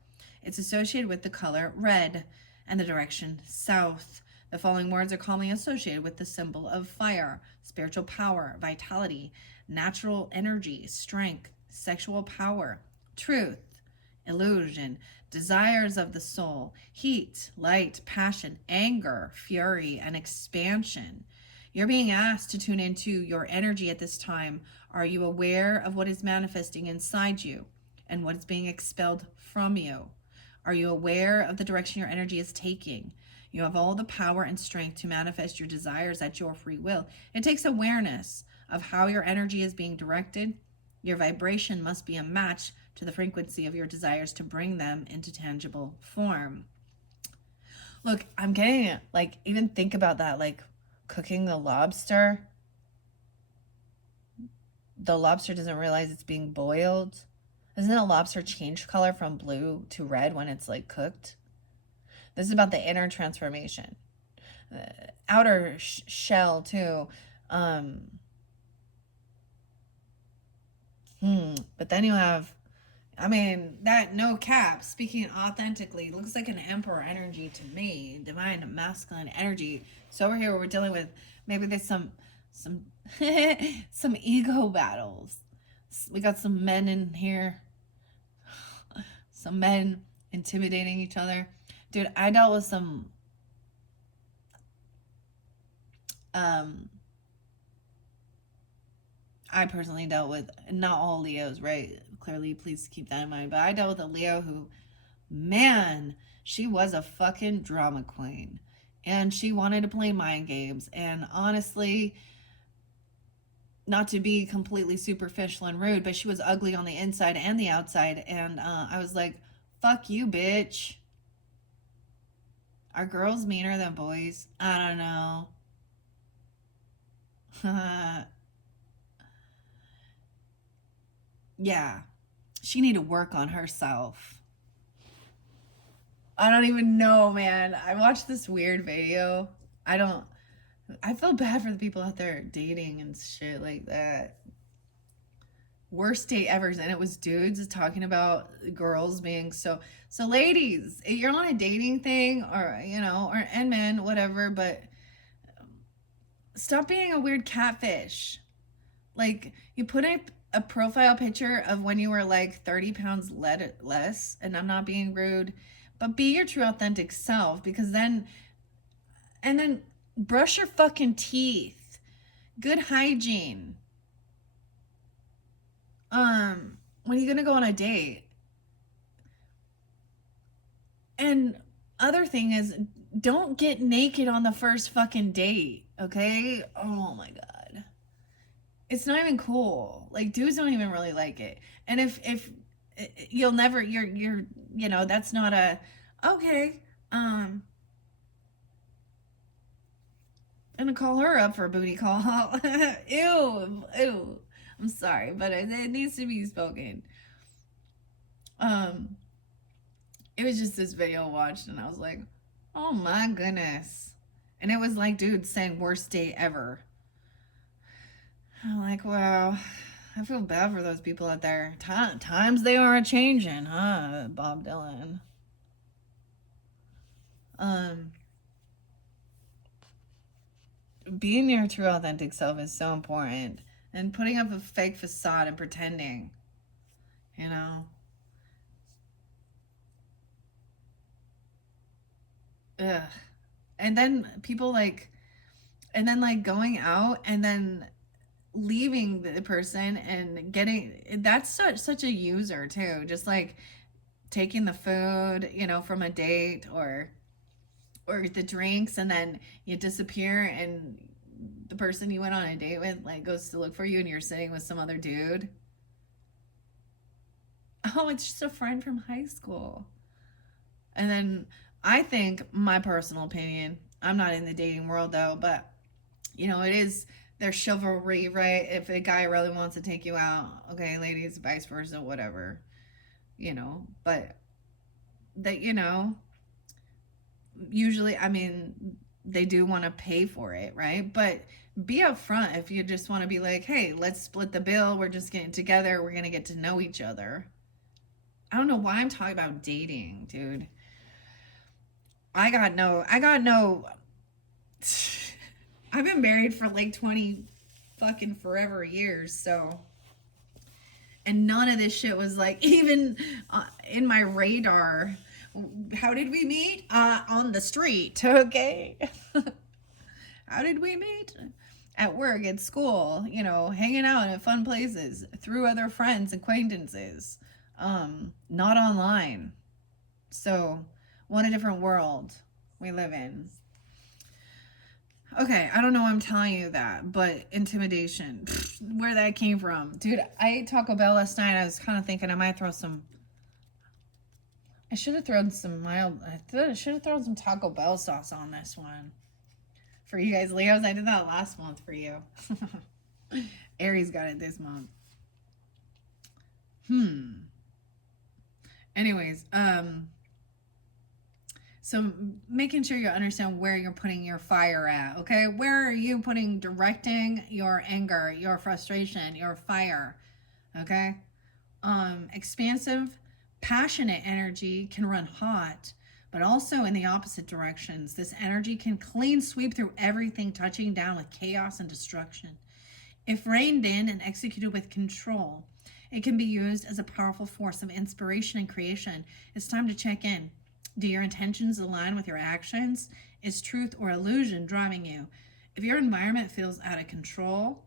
It's associated with the color red and the direction south. The following words are commonly associated with the symbol of fire: spiritual power, vitality, natural energy, strength, sexual power, truth, illusion, desires of the soul, heat, light, passion, anger, fury, and expansion. You're being asked to tune into your energy at this time. Are you aware of what is manifesting inside you and what is being expelled from you? Are you aware of the direction your energy is taking? You have all the power and strength to manifest your desires at your free will. It takes awareness of how your energy is being directed. Your vibration must be a match to the frequency of your desires to bring them into tangible form. Look, I'm getting it. Like, even think about that. Like, cooking the lobster. The lobster doesn't realize it's being boiled. Doesn't a lobster change color from blue to red when it's like cooked? This is about the inner transformation. Outer shell too. But then you have, I mean, that no cap, speaking authentically, looks like an emperor energy to me, divine masculine energy. So over here we're dealing with, maybe there's some some ego battles. We got some men in here, some men intimidating each other. Dude, I dealt with some I personally dealt with, not all Leos, right? Clearly, please keep that in mind. But I dealt with a Leo who, man, she was a fucking drama queen. And she wanted to play mind games. And honestly, not to be completely superficial and rude, but she was ugly on the inside and the outside. And I was like, fuck you, bitch. Are girls meaner than boys? I don't know. Yeah, she need to work on herself. I don't even know, man. I watched this weird video. I feel bad for the people out there dating and shit like that. Worst date ever, and it was dudes talking about girls being so ladies, if you're on a dating thing, or and men, whatever, but stop being a weird catfish. Like, you put a profile picture of when you were like 30 pounds less, and I'm not being rude, but be your true authentic self, because then brush your fucking teeth. Good hygiene. When are you gonna go on a date? And other thing is, don't get naked on the first fucking date, okay? Oh my god. It's not even cool. Like, dudes don't even really like it. And if you'll never, you're that's not a, okay, gonna call her up for a booty call. Ew. I'm sorry, but it needs to be spoken. It was just this video I watched, and I was like, oh my goodness. And it was like, dude saying worst date ever. I'm like, wow, I feel bad for those people out there. Times they are changing, huh, Bob Dylan? Being your true authentic self is so important, and putting up a fake facade and pretending, ugh. And then people going out and then leaving the person and getting, that's such a user too, just like taking the food from a date, or the drinks, and then you disappear, and the person you went on a date with like goes to look for you, and you're sitting with some other dude. Oh, it's just a friend from high school. And then I think, my personal opinion, I'm not in the dating world though, but it is their chivalry, right? If a guy really wants to take you out, okay, ladies, vice versa, whatever, but that, usually, I mean, they do want to pay for it, right? But be upfront if you just want to be like, hey, let's split the bill. We're just getting together. We're going to get to know each other. I don't know why I'm talking about dating, dude. I got no I've been married for like 20 fucking forever years, so. And none of this shit was like even in my radar. How did we meet? On the street, okay? How did we meet? At work, at school, you know, hanging out at fun places, through other friends, acquaintances, not online. So, what a different world we live in. Okay, I don't know why I'm telling you that, but intimidation, where that came from. Dude, I ate Taco Bell last night. I was kind of thinking I might throw some. I should have thrown some mild. I should have thrown some Taco Bell sauce on this one. For you guys, Leos, I did that last month for you. Aries got it this month. Anyways, so making sure you understand where you're putting your fire at, okay? Where are you directing your anger, your frustration, your fire, okay? Expansive, passionate energy can run hot, but also in the opposite directions. This energy can clean sweep through everything, touching down with chaos and destruction. If reined in and executed with control, it can be used as a powerful force of inspiration and creation. It's time to check in. Do your intentions align with your actions? Is truth or illusion driving you? If your environment feels out of control,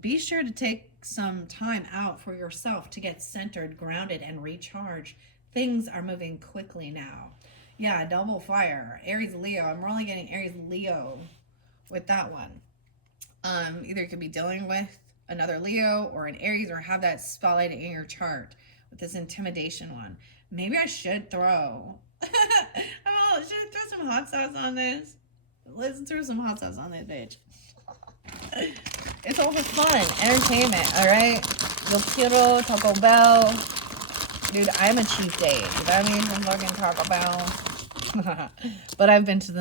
be sure to take some time out for yourself to get centered, grounded, and recharge. Things are moving quickly now. Yeah, double fire. Aries Leo. I'm really getting Aries Leo with that one. Either you could be dealing with another Leo or an Aries, or have that spotlight in your chart with this intimidation one. Maybe I should throw. Should I throw some hot sauce on this? Let's throw some hot sauce on this bitch. It's all for fun, entertainment. All right, Yo quiero Taco Bell. Dude, I'm a cheap date. That means I'm fucking Taco Bell. But I've been to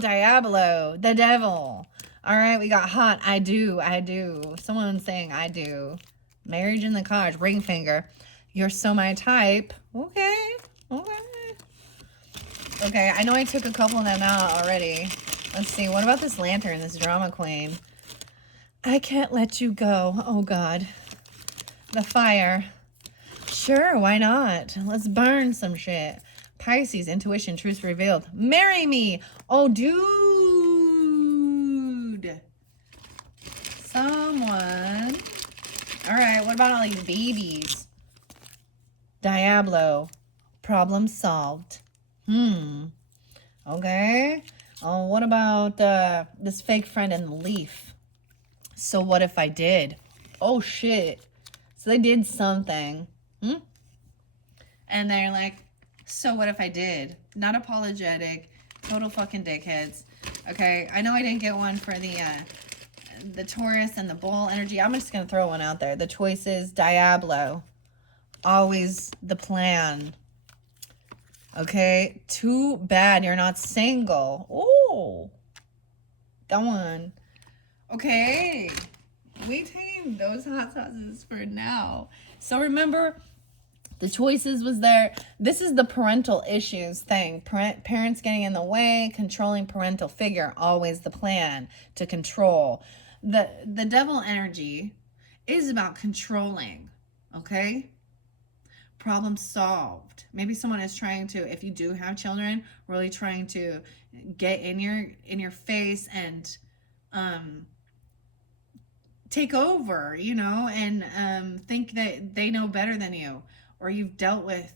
Diablo, the devil. All right, we got hot. I do. Someone's saying I do. Marriage in the cards. Ring finger. You're so my type. Okay. Okay, I know I took a couple of them out already. Let's see. What about this lantern, this drama queen? I can't let you go. Oh, God. The fire. Sure, why not? Let's burn some shit. Pisces, intuition, truth revealed. Marry me. Oh, dude. Someone. All right, what about all these babies? Diablo. Problem solved. Okay. Oh, what about this fake friend in the leaf? So what if I did? Oh, shit. So they did something. And they're like, so what if I did? Not apologetic. Total fucking dickheads. Okay, I know I didn't get one for the Taurus and the bull energy. I'm just going to throw one out there. The choices, Diablo. Always the plan. Okay, too bad you're not single. Oh, that one. Okay, we taking those hot sauces for now. So remember, the choices was there. This is the parental issues thing. Parents getting in the way, controlling parental figure, always the plan to control. The devil energy is about controlling, okay? Problem solved. Maybe someone is trying to, if you do have children, really trying to get in your face and take over, you know, and think that they know better than you, or you've dealt with,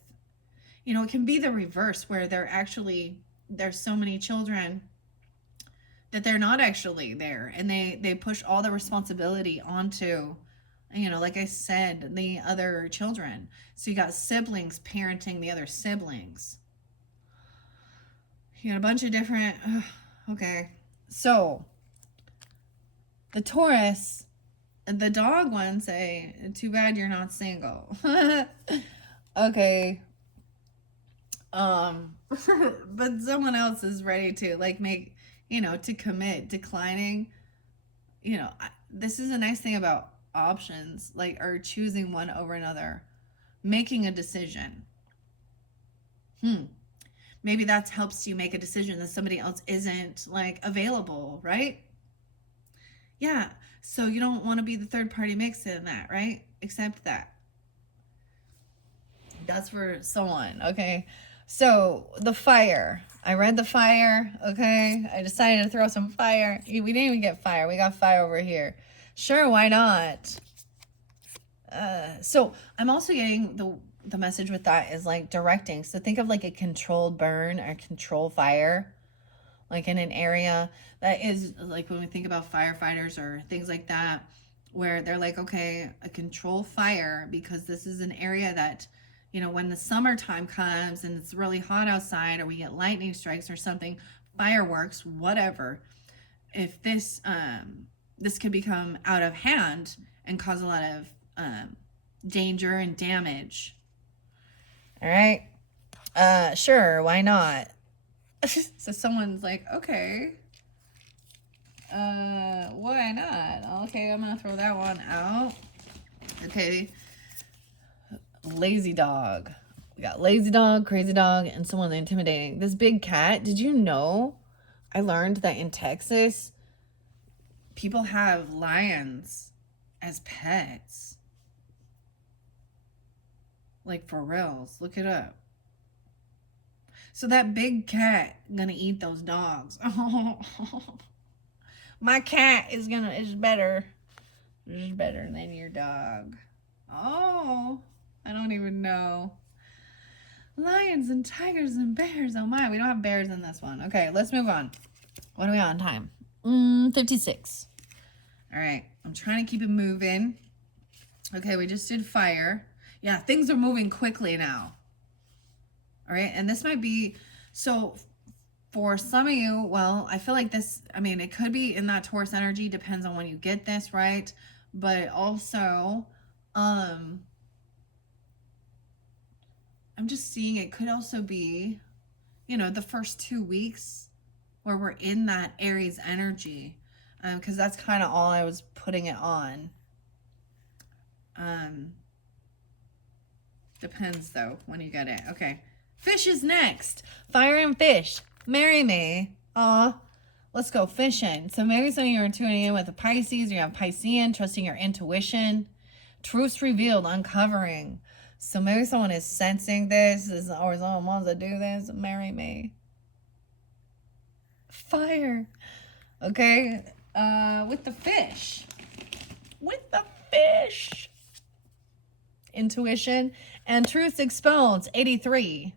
you know, it can be the reverse where there's so many children that they're not actually there, and they push all the responsibility onto, you know, like I said, the other children. So you got siblings parenting the other siblings. You got a bunch of different, okay. So the Taurus, the dog one say, too bad you're not single. Okay. But someone else is ready to like make, you know, to commit, declining. You know, this is a nice thing about options, like, or choosing one over another, making a decision. maybe that helps you make a decision that somebody else isn't like available, right? Yeah. So you don't want to be the third party mix in that, right? Accept that. That's for someone, okay? So the fire. I read the fire, okay? I decided to throw some fire. We didn't even get fire. We got fire over here. Sure, why not? So I'm also getting the message with that is like directing. So think of like a controlled burn or controlled fire, like in an area that is like when we think about firefighters or things like that, where they're like, okay, a control fire because this is an area that, you know, when the summertime comes and it's really hot outside or we get lightning strikes or something, fireworks, whatever, if this could become out of hand and cause a lot of danger and damage. All right. Sure, why not? So someone's like, okay, why not? Okay, I'm gonna throw that one out. Okay, lazy dog. We got lazy dog, crazy dog, and someone intimidating. This big cat, did you know? I learned that in Texas, people have lions as pets. Like for reals, look it up. So that big cat gonna eat those dogs. My cat is better than your dog. Oh, I don't even know. Lions and tigers and bears. Oh my, we don't have bears in this one. Okay, let's move on. What are we on time? 56. All right, I'm trying to keep it moving. Okay, we just did fire. Yeah, things are moving quickly now. All right, and this might be, so for some of you, well, I feel like this, I mean, it could be in that Taurus energy, depends on when you get this, right? But also, I'm just seeing it could also be, you know, the first 2 weeks where we're in that Aries energy, because that's kind of all I was putting it on. Depends though when you get it. Okay. Fish is next. Fire and fish. Marry me. Aw. Let's go fishing. So maybe some of you are tuning in with a Pisces. You have Piscean, trusting your intuition. Truths revealed, uncovering. So maybe someone is sensing this, or someone wants to do this. Marry me. Fire. Okay. With the fish. With the fish. Intuition and truths exposed. 83.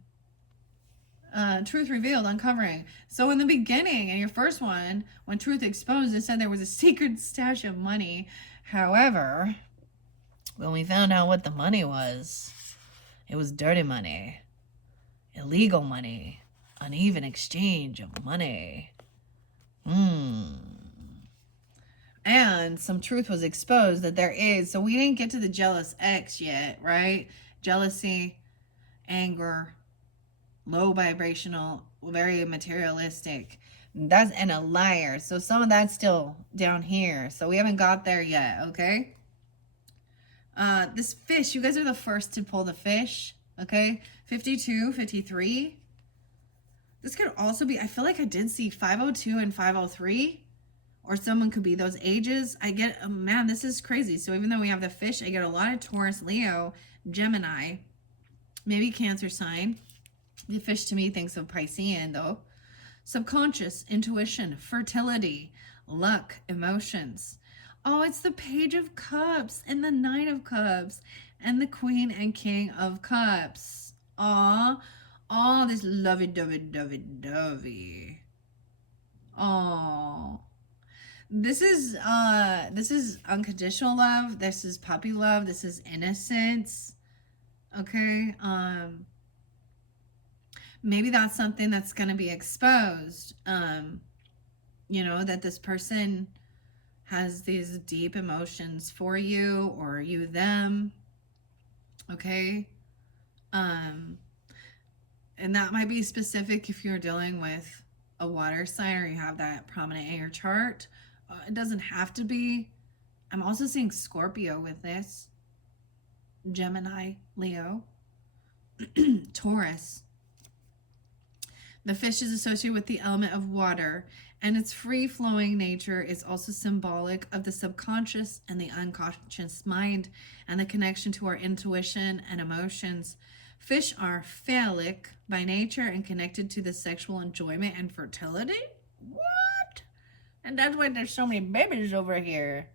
Truth revealed, uncovering. So in the beginning, in your first one, when truth exposed, it said there was a secret stash of money. However, when we found out what the money was, it was dirty money, illegal money, uneven exchange of money. And some truth was exposed that there is. So we didn't get to the jealous ex yet, right? Jealousy, anger, low vibrational, very materialistic. That's and a liar. So some of that's still down here. So we haven't got there yet, okay? This fish, you guys are the first to pull the fish, okay? 52, 53. This could also be, I feel like I did see 502 and 503. Or someone could be those ages. I get, oh man, this is crazy. So even though we have the fish, I get a lot of Taurus, Leo, Gemini, maybe Cancer sign. The fish to me thinks of Piscean though. Subconscious, intuition, fertility, luck, emotions. Oh, it's the Page of Cups and the Knight of Cups and the Queen and King of Cups. Aw, all this lovey-dovey. Oh. This is unconditional love. This is puppy love. This is innocence. Okay? Maybe that's something that's going to be exposed. You know, that this person has these deep emotions for you or you them. Okay? And that might be specific if you're dealing with a water sign or you have that prominent in your chart. It doesn't have to be. I'm also seeing Scorpio with this. Gemini, Leo, Taurus. The fish is associated with the element of water, and its free-flowing nature is also symbolic of the subconscious and the unconscious mind and the connection to our intuition and emotions. Fish are phallic by nature and connected to the sexual enjoyment and fertility. What? And that's why there's so many babies over here.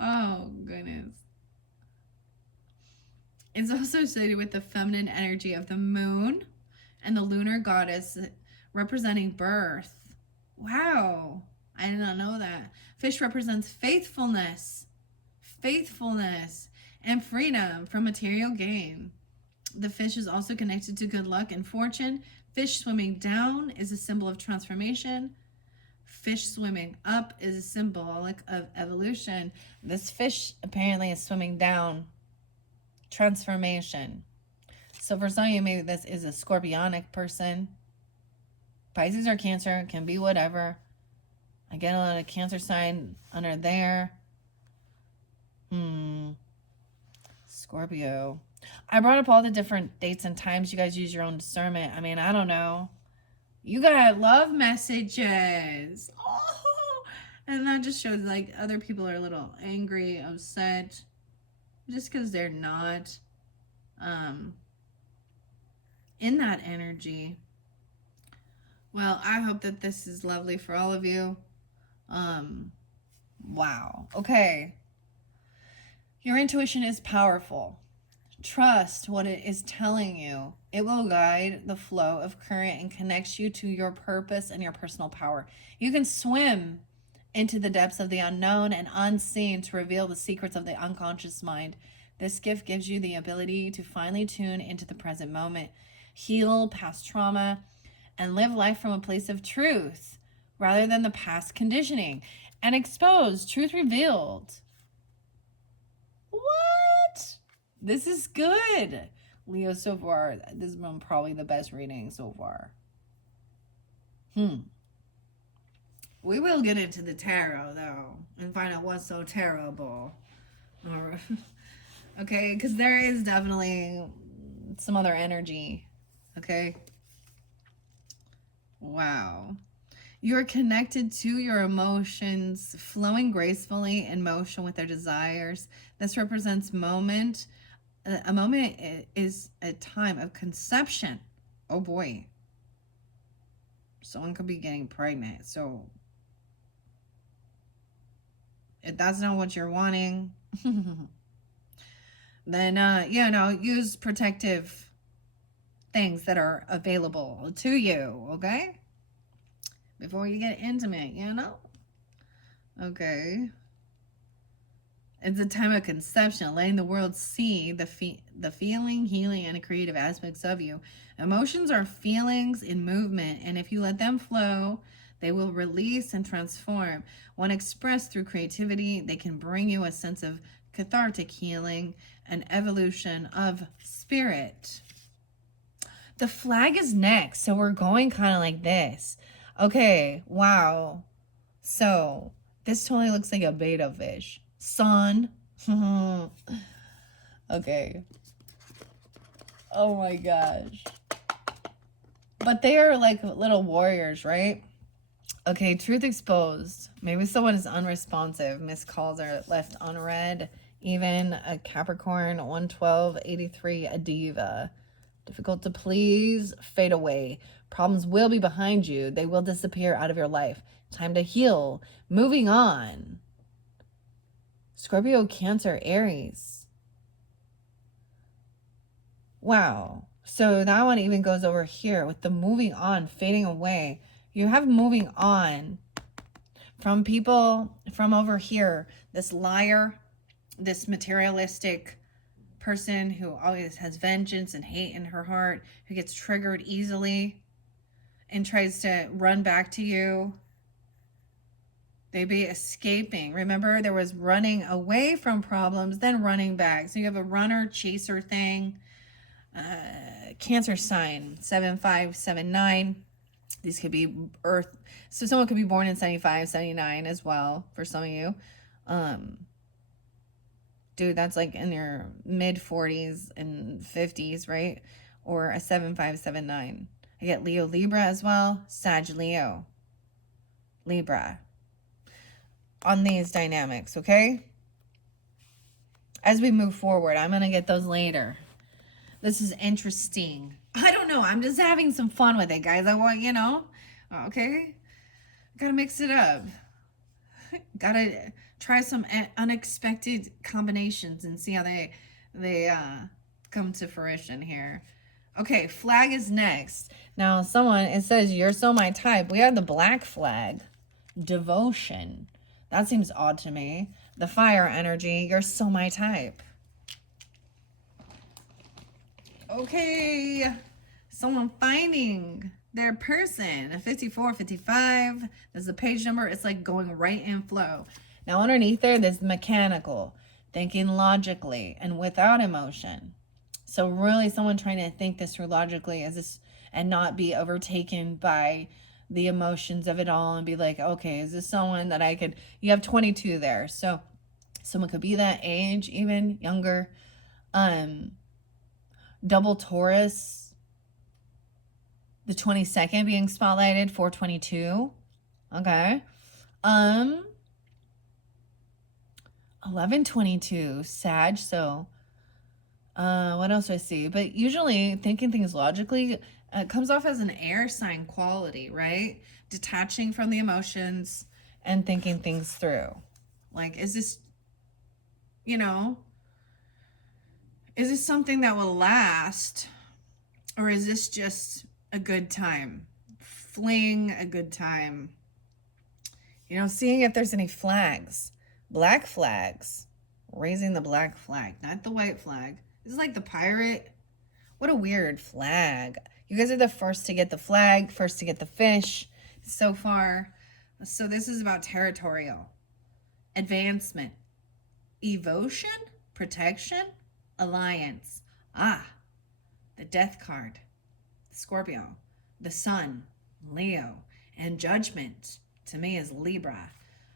Oh, goodness. It's also associated with the feminine energy of the moon and the lunar goddess representing birth. Wow. I did not know that. Fish represents faithfulness, and freedom from material gain. The fish is also connected to good luck and fortune. Fish swimming down is a symbol of transformation. Fish swimming up is symbolic of evolution. This fish apparently is swimming down. Transformation. So for some of you, maybe this is a scorpionic person. Pisces or Cancer, can be whatever. I get a lot of Cancer sign under there. Scorpio. I brought up all the different dates and times. You guys use your own discernment. I mean, I don't know. You got love messages. Oh, and that just shows like other people are a little angry, upset, just because they're not in that energy. Well, I hope that this is lovely for all of you. Wow. Okay. Your intuition is powerful. Trust what it is telling you. It will guide the flow of current and connects you to your purpose and your personal power. You can swim into the depths of the unknown and unseen to reveal the secrets of the unconscious mind. This gift gives you the ability to finely tune into the present moment, heal past trauma, and live life from a place of truth rather than the past conditioning, and expose truth revealed. What? This is good. Leo, so far, this has been probably the best reading so far. We will get into the tarot, though, and find out what's so terrible. All right. Okay, because there is definitely some other energy. Okay. Wow. You're connected to your emotions, flowing gracefully in motion with their desires. This represents moment. A moment is a time of conception. Oh boy. Someone could be getting pregnant. So if that's not what you're wanting, then, use protective things that are available to you, okay? Before you get intimate, Okay. It's a time of conception, letting the world see the feeling, healing, and creative aspects of you. Emotions are feelings in movement, and if you let them flow, they will release and transform. When expressed through creativity, they can bring you a sense of cathartic healing and evolution of spirit. The flag is next, so we're going kind of like this. Okay, wow. So, this totally looks like a betta fish. Sun. Okay. Oh my gosh. But they are like little warriors, right? Okay, truth exposed. Maybe someone is unresponsive. Missed calls are left unread. Even a Capricorn, 11283, a diva. Difficult to please, fade away. Problems will be behind you. They will disappear out of your life. Time to heal. Moving on. Scorpio, Cancer, Aries. Wow. So that one even goes over here with the moving on, fading away. You have moving on from people from over here. This liar, this materialistic person who always has vengeance and hate in her heart, who gets triggered easily and tries to run back to you. They be escaping. Remember, there was running away from problems, then running back. So you have a runner chaser thing. Cancer sign 7579. These could be Earth. So someone could be born in 75, 79 as well for some of you. Dude, that's like in your mid 40s and 50s, right? or a 7579. I get Leo Libra as well, Sag Leo, Libra on these dynamics, okay? As we move forward, I'm going to get those later. This is interesting. I don't know. I'm just having some fun with it, guys. I want, okay? Gotta mix it up. Gotta try some unexpected combinations and see how they come to fruition here. Okay, flag is next. Now, it says, you're so my type. We have the black flag. Devotion. That seems odd to me. The fire energy. You're so my type. Okay. Someone finding their person. 54, 55. There's the page number. It's like going right in flow. Now, underneath there's mechanical. Thinking logically and without emotion. So really someone trying to think this through logically and not be overtaken by the emotions of it all and be like, okay, is this someone that you have 22 there. So someone could be that age, even younger. Double Taurus, the 22nd being spotlighted, 422. Okay. 1122, Sag. So what else do I see? But usually thinking things logically comes off as an air sign quality, right? Detaching from the emotions and thinking things through. Like, is this something that will last? Or is this just a good time? Fling, a good time. Seeing if there's any flags. Black flags. Raising the black flag, not the white flag. This is like the pirate. What a weird flag. You guys are the first to get the flag, first to get the fish so far. So this is about territorial. Advancement. Evotion. Protection. Alliance. The death card. Scorpio. The sun. Leo. And judgment to me is Libra.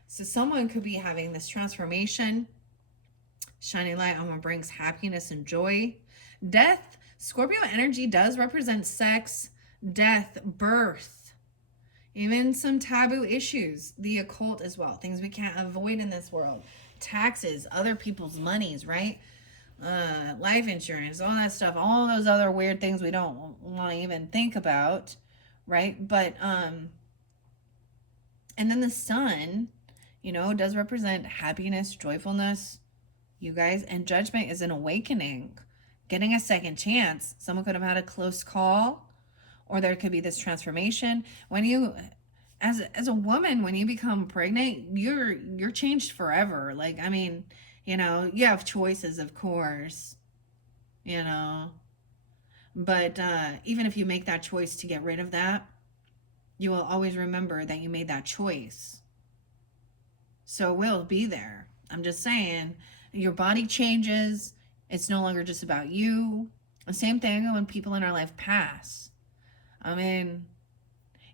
So someone could be having this transformation. Shining light on what brings happiness and joy. Death. Scorpio energy does represent sex, death, birth, even some taboo issues, the occult as well, things we can't avoid in this world, taxes, other people's monies, right? Life insurance, all that stuff, all those other weird things we don't want to even think about, right? But and then the sun, does represent happiness, joyfulness, you guys, and judgment is an awakening. Getting a second chance. Someone could have had a close call, or there could be this transformation. When you, as a woman, when you become pregnant, you're changed forever. Like, you have choices, of course, but even if you make that choice to get rid of that, you will always remember that you made that choice. So it will be there. I'm just saying, your body changes. It's no longer just about you. The same thing when people in our life pass. Even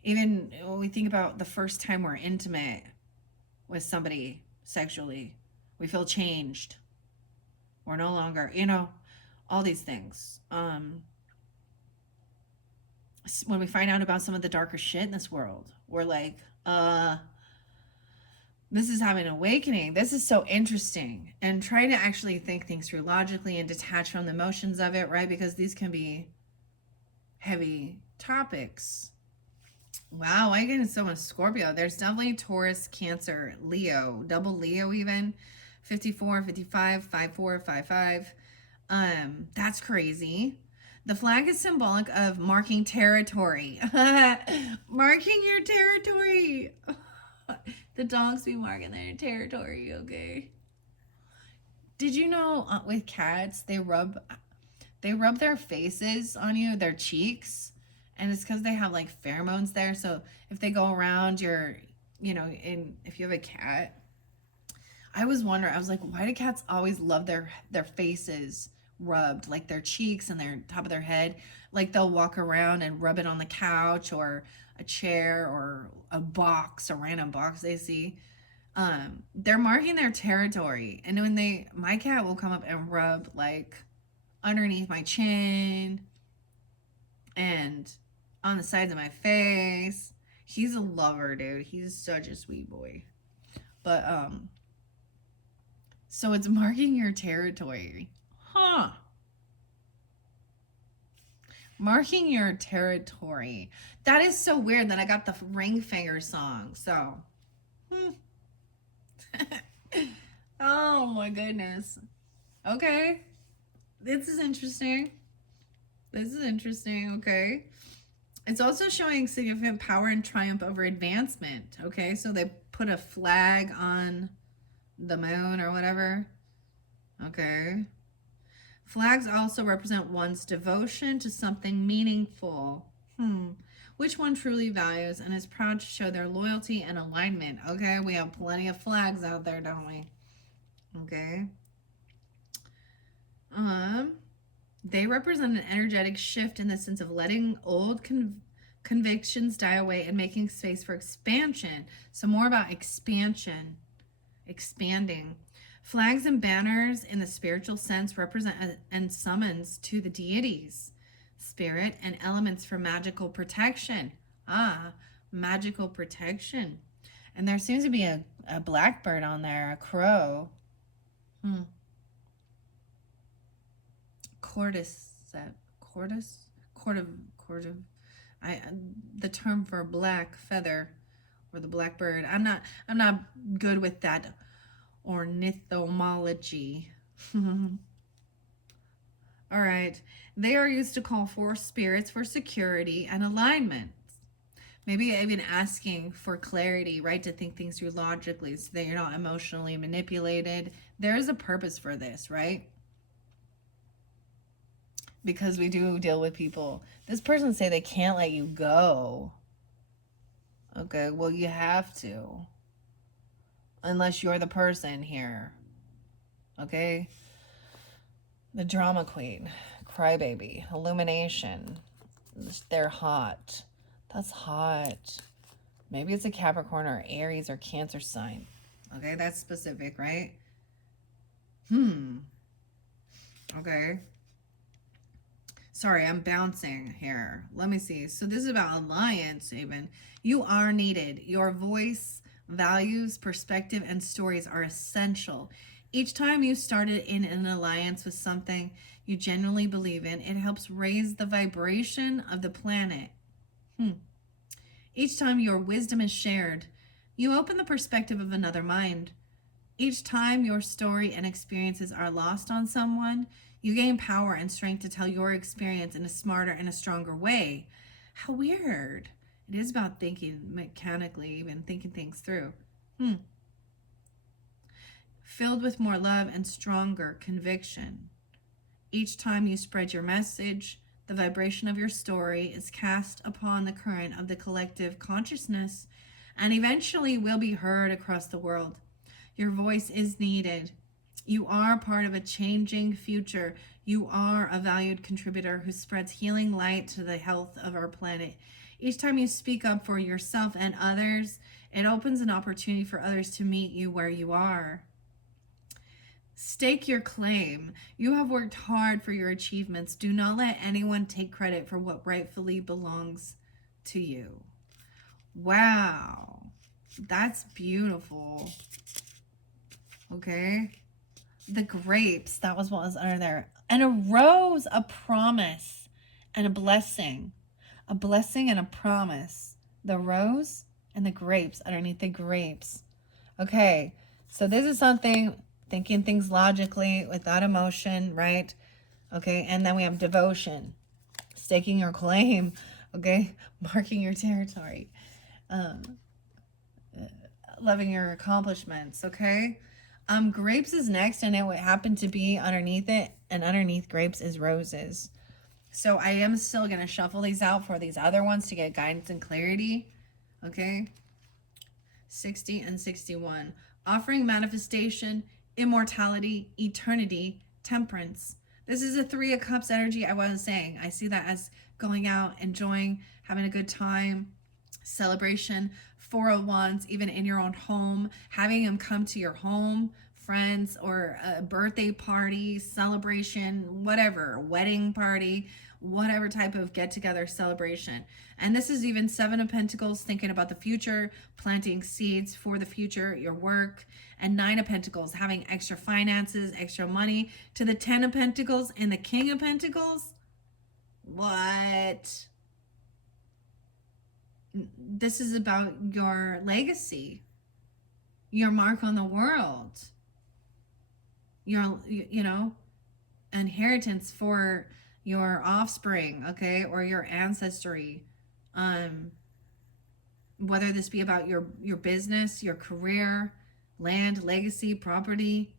when we think about the first time we're intimate with somebody sexually, we feel changed. We're no longer, all these things. When we find out about some of the darker shit in this world, we're like, this is having an awakening. This is so interesting. And try to actually think things through logically and detach from the emotions of it, right? Because these can be heavy topics. Wow, I get so much Scorpio. There's definitely Taurus, Cancer, Leo, double Leo even. 54, 55, 54, 55. That's crazy. The flag is symbolic of marking territory. Marking your territory. The dogs be marking their territory, okay? Did you know with cats, they rub their faces on you, their cheeks, and it's because they have like pheromones there. So if they go around if you have a cat, I was wondering, I was like, why do cats always love their faces rubbed, like their cheeks and their top of their head? Like they'll walk around and rub it on the couch or a chair or a box, a random box they see. They're marking their territory. And when my cat will come up and rub like underneath my chin, on the sides of my face. He's a lover, dude. He's such a sweet boy. But so it's marking your territory. Huh. Marking your territory. That is so weird that I got the ring finger song. So oh my goodness. Okay. This is interesting. This is interesting. Okay. It's also showing significant power and triumph over advancement. Okay. So they put a flag on the moon or whatever. Okay. Flags also represent one's devotion to something meaningful. Which one truly values and is proud to show their loyalty and alignment. Okay, we have plenty of flags out there, don't we? Okay. They represent an energetic shift in the sense of letting old convictions die away and making space for expansion. So more about expansion, expanding. Flags and banners in the spiritual sense represent and summons to the deities, spirit, and elements for magical protection. Magical protection. And there seems to be a blackbird on there, a crow. The term for black feather or the blackbird. I'm not good with that ornithomology. All right. They are used to call forth spirits for security and alignment. Maybe even asking for clarity, right? To think things through logically so that you're not emotionally manipulated. There is a purpose for this, right? Because we do deal with people. This person say they can't let you go. Okay, well, you have to. Unless you're the person here. Okay? The drama queen. Crybaby. Illumination. They're hot. That's hot. Maybe it's a Capricorn or Aries or Cancer sign. Okay, that's specific, right? Okay. Sorry, I'm bouncing here. Let me see. So this is about alliance, even. You are needed. Your voice, values, perspective, and stories are essential. Each time you started in an alliance with something you genuinely believe in, it helps raise the vibration of the planet. Each time your wisdom is shared, you open the perspective of another mind. Each time your story and experiences are lost on someone, you gain power and strength to tell your experience in a smarter and a stronger way. How weird. It is about thinking mechanically, even thinking things through. Filled with more love and stronger conviction. Each time you spread your message, the vibration of your story is cast upon the current of the collective consciousness and eventually will be heard across the world. Your voice is needed. You are part of a changing future. You are a valued contributor who spreads healing light to the health of our planet. Each time you speak up for yourself and others, it opens an opportunity for others to meet you where you are. Stake your claim. You have worked hard for your achievements. Do not let anyone take credit for what rightfully belongs to you. Wow. That's beautiful. Okay. The grapes, that was what was under there. And a rose, a promise, and a blessing. A blessing and a promise. The rose and the grapes underneath the grapes. Okay, so this is something, thinking things logically without emotion, right? Okay, and then we have devotion. Staking your claim, okay? Marking your territory. Loving your accomplishments, okay? Grapes is next, and it would happen to be underneath it, and underneath grapes is roses. So I am still going to shuffle these out for these other ones to get guidance and clarity. Okay? 60 and 61. Offering manifestation, immortality, eternity, temperance. This is a 3 of Cups energy I wasn't saying. I see that as going out, enjoying, having a good time, celebration. 4 of Wands, even in your own home, having them come to your home, friends, or a birthday party, celebration, whatever, wedding party, whatever type of get-together celebration. And this is even Seven of Pentacles, thinking about the future, planting seeds for the future, your work. And Nine of Pentacles, having extra finances, extra money. To the Ten of Pentacles and the King of Pentacles. What? This is about your legacy, your mark on the world, your, you know, inheritance for your offspring, okay, or your ancestry. Whether this be about your business, your career, land, legacy, property,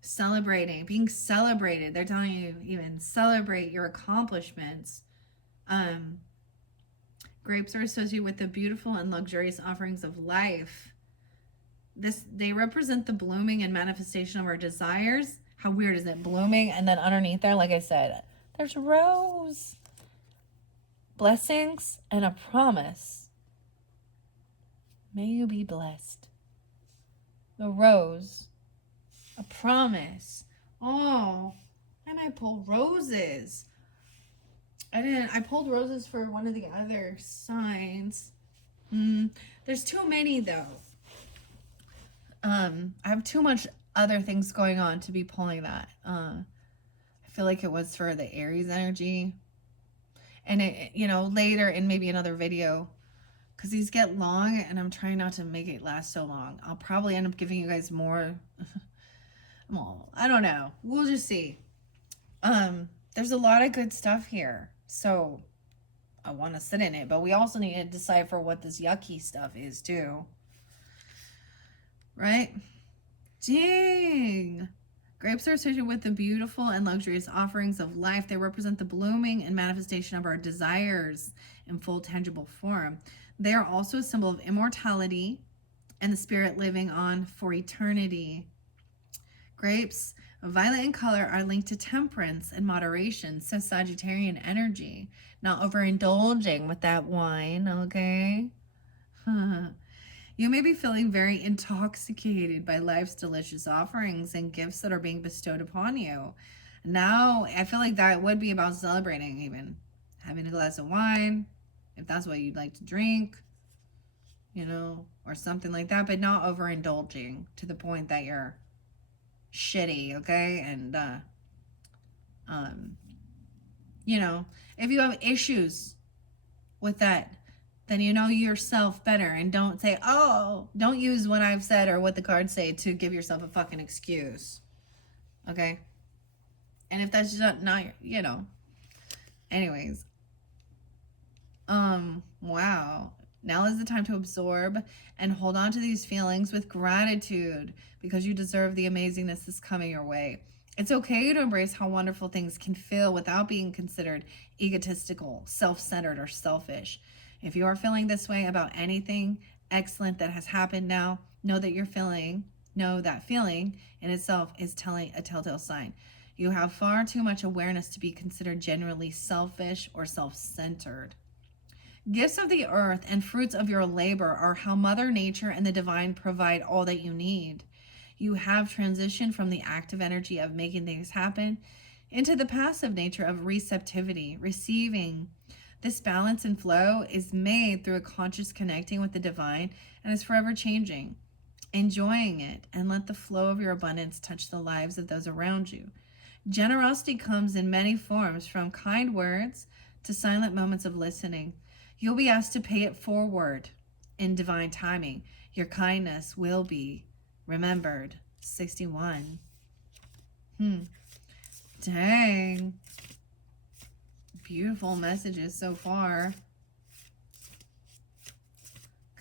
celebrating, being celebrated. They're telling you even celebrate your accomplishments. Grapes are associated with the beautiful and luxurious offerings of life. They represent the blooming and manifestation of our desires. How weird is it? Blooming, and then underneath there, like I said, there's rose. Blessings and a promise. May you be blessed. The rose. A promise. Oh, I might pull roses. I pulled roses for one of the other signs. There's too many though. I have too much other things going on to be pulling that. I feel like it was for the Aries energy. And it, you know, later in maybe another video, because these get long and I'm trying not to make it last so long. I'll probably end up giving you guys more. Well, I don't know. We'll just see. There's a lot of good stuff here. So I want to sit in it, but we also need to decipher what this yucky stuff is too. Right? Dang. Grapes are associated with the beautiful and luxurious offerings of life. They represent the blooming and manifestation of our desires in full tangible form. They are also a symbol of immortality and the spirit living on for eternity. Grapes, violet in color, are linked to temperance and moderation, so Sagittarian energy. Not overindulging with that wine, okay? You may be feeling very intoxicated by life's delicious offerings and gifts that are being bestowed upon you. Now, I feel like that would be about celebrating, even having a glass of wine, if that's what you'd like to drink, you know, or something like that, but not overindulging to the point that you're shitty, okay? And you know, if you have issues with that, then you know yourself better, and don't say, oh, don't use what I've said or what the cards say to give yourself a fucking excuse, okay? And if that's just not you know, anyways, wow. Now is the time to absorb and hold on to these feelings with gratitude, because you deserve the amazingness that's coming your way. It's okay to embrace how wonderful things can feel without being considered egotistical, self-centered, or selfish. If you are feeling this way about anything excellent that has happened now, know that feeling in itself is a telltale sign. You have far too much awareness to be considered genuinely selfish or self-centered. Gifts of the earth and fruits of your labor are how Mother Nature and the divine provide all that you need. You have transitioned from the active energy of making things happen into the passive nature of receptivity, receiving. This balance and flow is made through a conscious connecting with the divine and is forever changing. Enjoying it, and let the flow of your abundance touch the lives of those around you. Generosity comes in many forms, from kind words to silent moments of listening. You'll be asked to pay it forward in divine timing. Your kindness will be remembered. 61. Dang. Beautiful messages so far.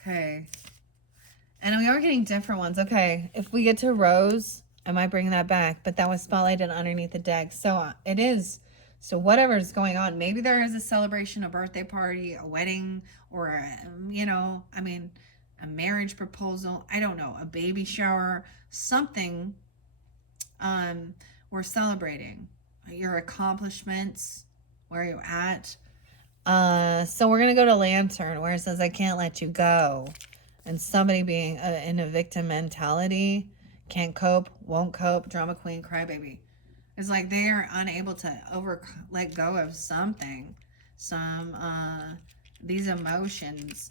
Okay. And we are getting different ones. Okay. If we get to Rose, I might bring that back. But that was spotlighted underneath the deck. So it is. So whatever's going on, maybe there is a celebration, a birthday party, a wedding, or, you know, I mean, a marriage proposal. I don't know. A baby shower. Something. We're celebrating your accomplishments. Where are you at? So we're going to go to Lantern, where it says, I can't let you go. And somebody being in a victim mentality, can't cope, won't cope, drama queen, crybaby. It's like they are unable to let go of something. These emotions.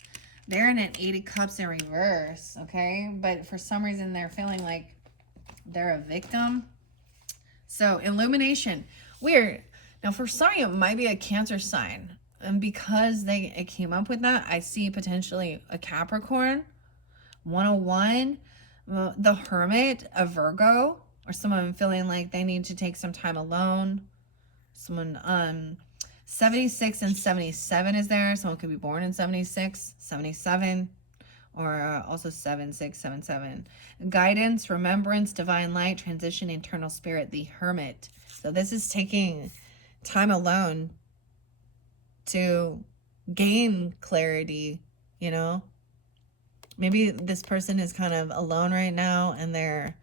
They're in an 8 of Cups in reverse, okay? But for some reason, they're feeling like they're a victim. So, illumination. Weird. Now, for some, it might be a Cancer sign. And because it came up with that, I see potentially a Capricorn, 101, the Hermit, a Virgo, or someone feeling like they need to take some time alone. Someone, 76 and 77 is there. Someone could be born in 76, 77, or also 7677. Guidance, remembrance, divine light, transition, internal spirit, the Hermit. So this is taking time alone to gain clarity, you know? Maybe this person is kind of alone right now and they're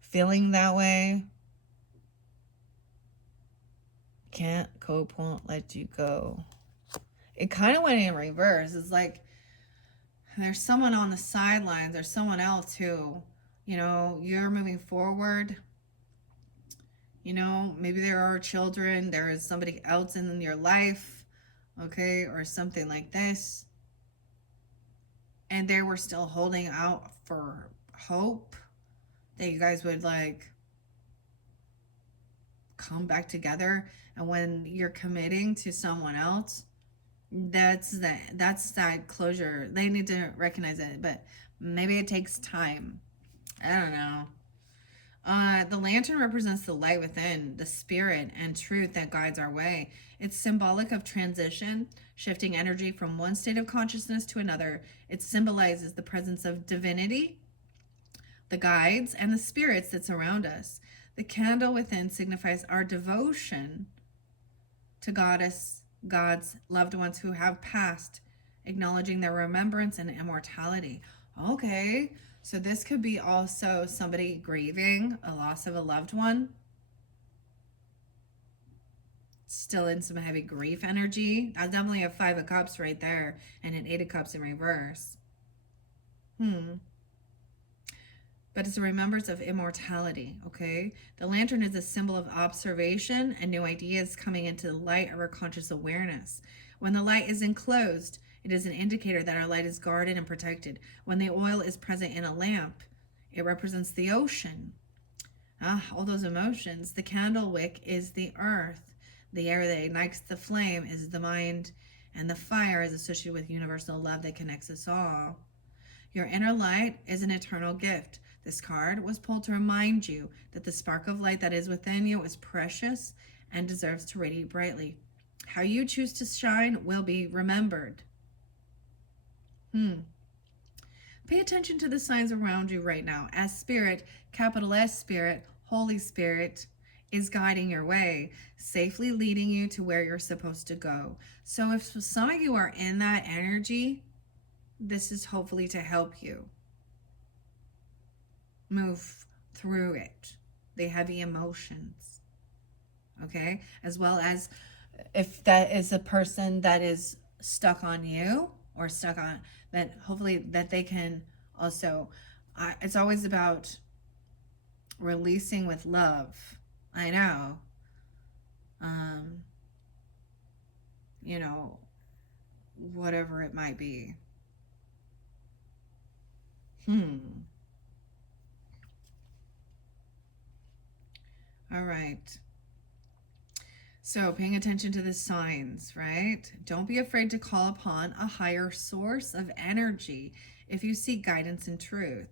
feeling that way. Can't cope, won't let you go. It kind of went in reverse. It's like there's someone on the sidelines. There's someone else who, you know, you're moving forward. You know, maybe there are children. There is somebody else in your life, okay, or something like this. And they were still holding out for hope that you guys would like come back together. And when you're committing to someone else, that's that closure. They need to recognize it, but maybe it takes time. I don't know. The lantern represents the light within, the spirit and truth that guides our way. It's symbolic of transition, shifting energy from one state of consciousness to another. It symbolizes the presence of divinity, the guides, and the spirits that surround us. The candle within signifies our devotion to God's loved ones who have passed, acknowledging their remembrance and immortality. Okay, so this could be also somebody grieving a loss of a loved one. Still in some heavy grief energy. That's definitely a 5 of Cups right there and an 8 of Cups in reverse. But it's a remembrance of immortality, okay? The lantern is a symbol of observation and new ideas coming into the light of our conscious awareness. When the light is enclosed, it is an indicator that our light is guarded and protected. When the oil is present in a lamp, it represents the ocean. All those emotions. The candle wick is the earth. The air that ignites the flame is the mind, and the fire is associated with universal love that connects us all. Your inner light is an eternal gift. This card was pulled to remind you that the spark of light that is within you is precious and deserves to radiate brightly. How you choose to shine will be remembered. Pay attention to the signs around you right now as Spirit, capital S Spirit, Holy Spirit, is guiding your way, safely leading you to where you're supposed to go. So if some of you are in that energy, this is hopefully to help you move through it, the heavy emotions, okay? As well as if that is a person that is stuck on you or stuck on that, hopefully that they can also, it's always about releasing with love. I know. You know, whatever it might be. All right. So paying attention to the signs, right? Don't be afraid to call upon a higher source of energy if you seek guidance and truth.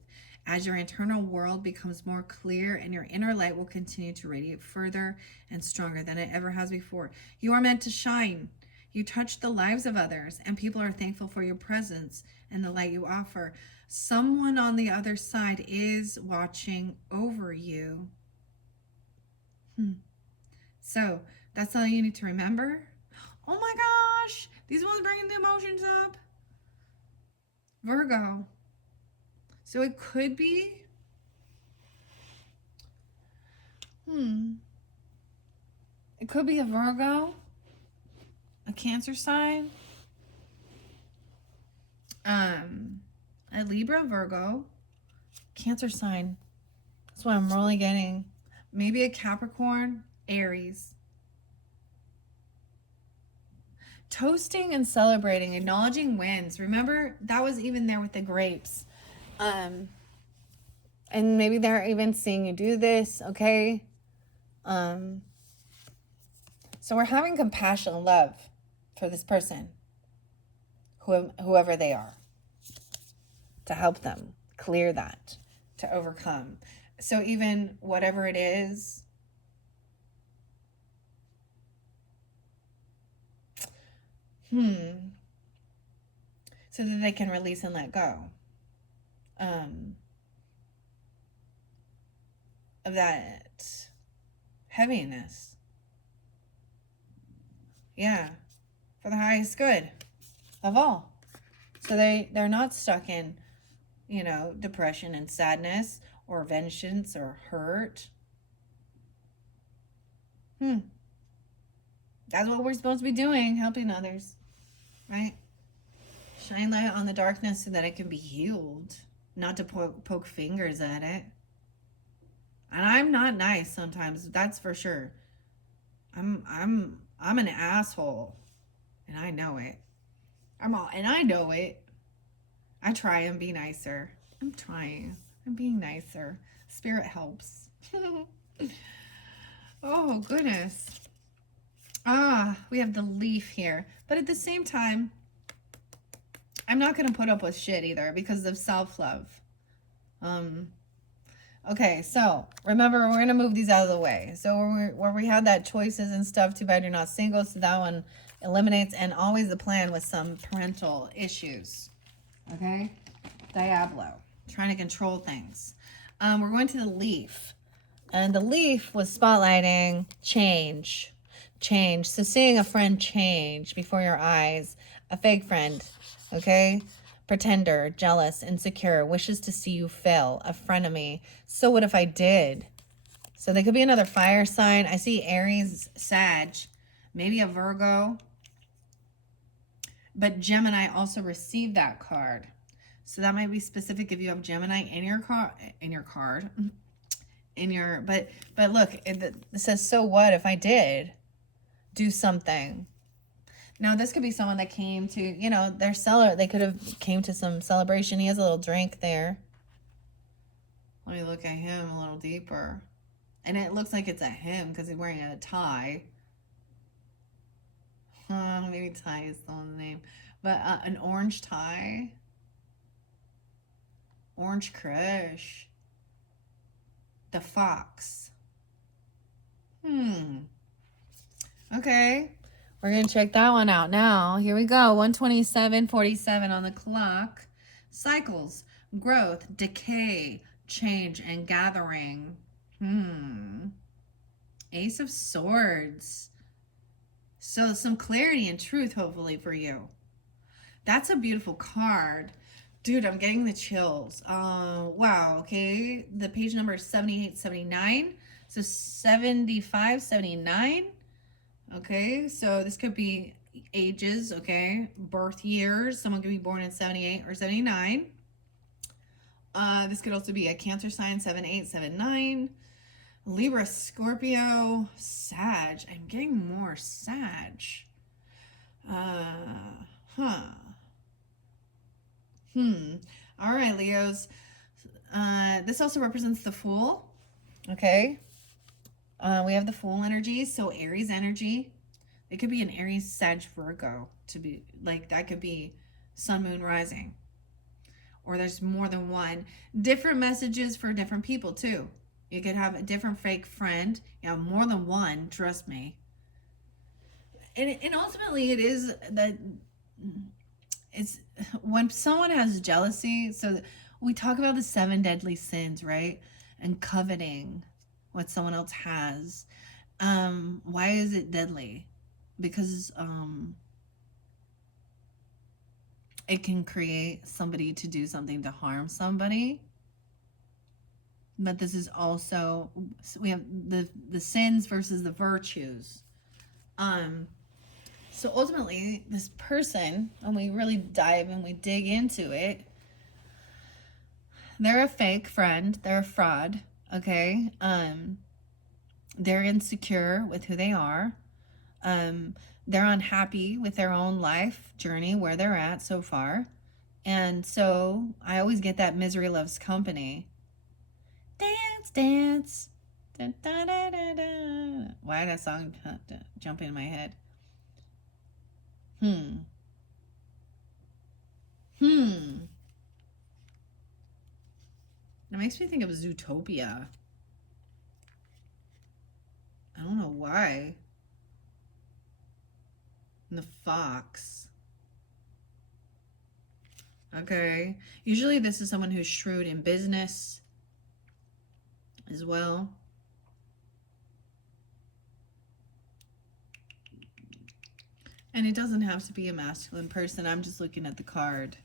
As your internal world becomes more clear and your inner light will continue to radiate further and stronger than it ever has before. You are meant to shine. You touch the lives of others, and people are thankful for your presence and the light you offer. Someone on the other side is watching over you. So that's all you need to remember. Oh my gosh, these ones bringing the emotions up. Virgo. So it could be, it could be a Virgo, a Cancer sign, a Libra, Virgo, Cancer sign. That's what I'm really getting. maybe a Capricorn, Aries. Toasting and celebrating, acknowledging wins. Remember, that was even there with the grapes. And maybe they're even seeing you do this, okay? So we're having compassion and love for this person, whoever they are, to help them clear that, to overcome. So even whatever it is, so that they can release and let go of that heaviness. Yeah, for the highest good of all. So they're not stuck in, depression and sadness or vengeance or hurt. That's what we're supposed to be doing, helping others, right? Shine light on the darkness so that it can be healed, not to poke fingers at it. And I'm not nice sometimes, that's for sure. I'm an asshole, and I know it. I know it. I try and be nicer. I'm trying. I'm being nicer. Spirit helps. Oh, goodness. We have the Leaf here. But at the same time, I'm not going to put up with shit either because of self-love. Okay, so remember, we're going to move these out of the way. So where we had that choices and stuff, too bad you're not single. So that one eliminates, and always the plan with some parental issues. Okay? Diablo. Trying to control things. We're going to the Leaf. And the Leaf was spotlighting change. Change. So seeing a friend change before your eyes. A fake friend. Okay? Pretender, jealous, insecure, wishes to see you fail, a frenemy. So what if I did? So they could be another fire sign. I see Aries, Sag, maybe a Virgo. But Gemini also received that card. So that might be specific if you have Gemini in your card. But look, it says, so what if I did do something? Now, this could be someone that came to, they could have came to some celebration. He has a little drink there. Let me look at him a little deeper. And it looks like it's a him because he's wearing a tie. Maybe tie is still in the name. But an orange tie. Orange Crush. The Fox. Okay. We're going to check that one out now. Here we go. 127:47 on the clock. Cycles, growth, decay, change, and gathering. Ace of Swords. So some clarity and truth, hopefully, for you. That's a beautiful card. Dude, I'm getting the chills. Wow, okay. The page number is 7879. So 7579. Okay, so this could be ages, okay? Birth years. Someone could be born in 78 or 79. This could also be a Cancer sign, 7879. Libra, Scorpio, Sag. I'm getting more Sag. All right, Leos. This also represents the Fool. Okay. We have the Fool energy, so Aries energy. It could be an Aries, Sag, Virgo to be like that. Could be Sun, Moon, Rising, or there's more than one. Different messages for different people too. You could have a different fake friend. You have more than one. Trust me. And ultimately, it is that it's when someone has jealousy. So we talk about the 7 deadly sins, right? And coveting what someone else has. Why is it deadly? Because it can create somebody to do something to harm somebody. But this is also, we have the sins versus the virtues. So ultimately, this person, when we really dive and we dig into it, they're a fake friend. They're a fraud. Okay. They're insecure with who they are. They're unhappy with their own life journey, where they're at so far. And so I always get that misery loves company. Dance, dance. Da, da, da, da, da. Why did that song jump in my head? Hmm. It makes me think of Zootopia. I don't know why. And the fox. Okay. Usually this is someone who's shrewd in business as well. And it doesn't have to be a masculine person. I'm just looking at the card.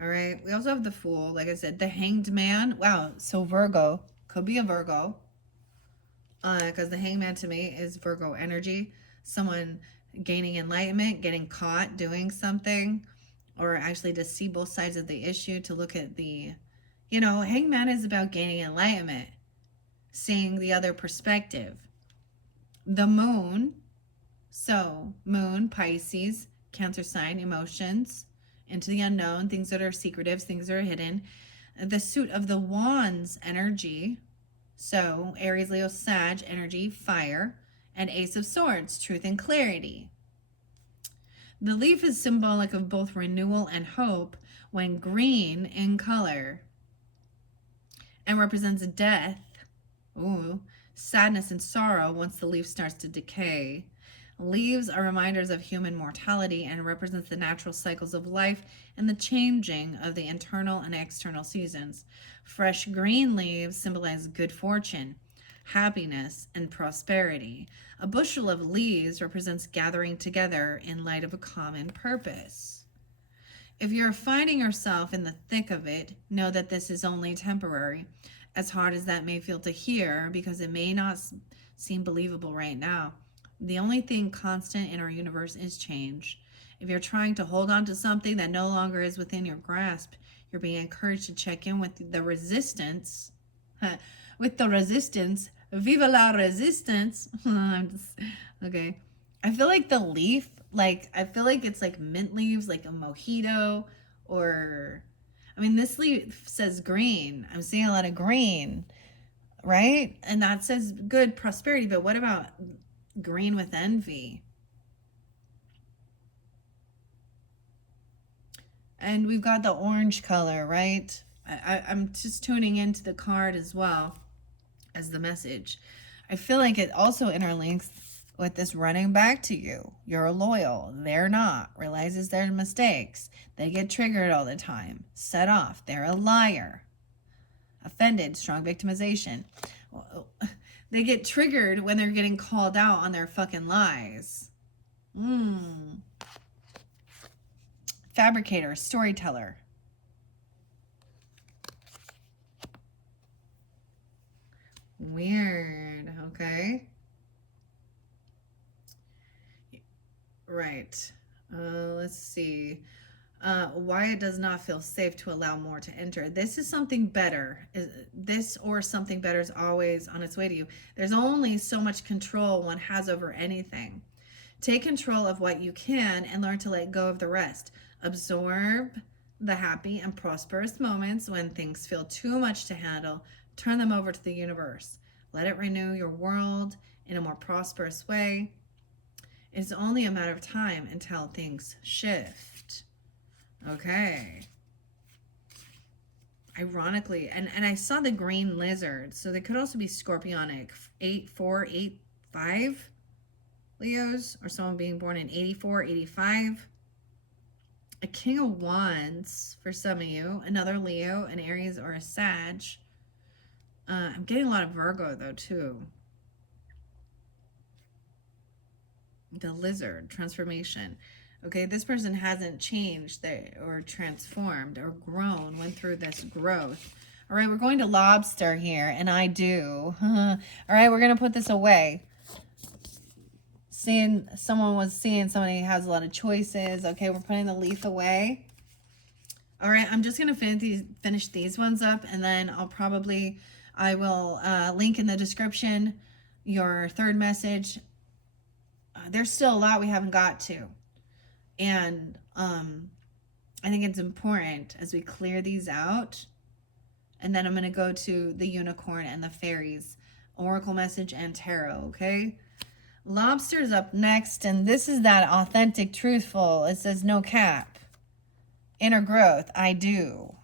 All right. We also have the Fool. Like I said, the Hanged Man. Wow. So Virgo. Could be a Virgo. Because the Hanged Man to me is Virgo energy. Someone gaining enlightenment, getting caught doing something, or actually to see both sides of the issue, to look at the, Hanged Man is about gaining enlightenment, seeing the other perspective. The Moon. So, Moon, Pisces, Cancer sign, emotions, into the unknown, things that are secretive, things that are hidden. The Suit of the Wands energy. So, Aries, Leo, Sag energy, fire. And Ace of Swords, truth and clarity. The leaf is symbolic of both renewal and hope when green in color, and represents death, sadness and sorrow once the leaf starts to decay. Leaves are reminders of human mortality and represents the natural cycles of life and the changing of the internal and external seasons. Fresh green leaves symbolize good fortune, happiness, and prosperity. A bushel of leaves represents gathering together in light of a common purpose. If you're finding yourself in the thick of it, know that this is only temporary, as hard as that may feel to hear, because it may not seem believable right now. The only thing constant in our universe is change. If you're trying to hold on to something that no longer is within your grasp, you're being encouraged to check in with the resistance. With the resistance. Viva la resistance. Okay. I feel like the leaf, I feel like it's like mint leaves, like a mojito, or, this leaf says green. I'm seeing a lot of green, right? And that says good prosperity, but what about green with envy? And we've got the orange color, right? I'm just tuning into the card as well as the message. I feel like it also interlinks with this running back to you. You're loyal. They're not. Realizes their mistakes. They get triggered all the time. Set off. They're a liar. Offended. Strong victimization. They get triggered when they're getting called out on their fucking lies. Fabricator. Storyteller. Weird. Okay. Right. Let's see. Why it does not feel safe to allow more to enter. This is something better. This or something better is always on its way to you. There's only so much control one has over anything. Take control of what you can and learn to let go of the rest. Absorb the happy and prosperous moments. When things feel too much to handle, turn them over to the universe. Let it renew your world in a more prosperous way. It's only a matter of time until things shift. Okay. Ironically, and I saw the green lizard, so they could also be scorpionic. 8485 Leos, or someone being born in 84, 85. A King of Wands for some of you. Another Leo, an Aries, or a Sag. I'm getting a lot of Virgo, though, too. The lizard, transformation. Okay, this person hasn't changed or transformed or grown, went through this growth. All right, we're going to lobster here, and I do. All right, we're going to put this away. Somebody has a lot of choices. Okay, we're putting the leaf away. All right, I'm just going to finish these ones up, and then I will link in the description your third message, there's still a lot we haven't got to. And I think it's important as we clear these out. And then I'm going to go to the unicorn and the fairies, oracle message and tarot, okay? Lobster's up next, and this is that authentic, truthful. It says no cap. Inner growth, I do.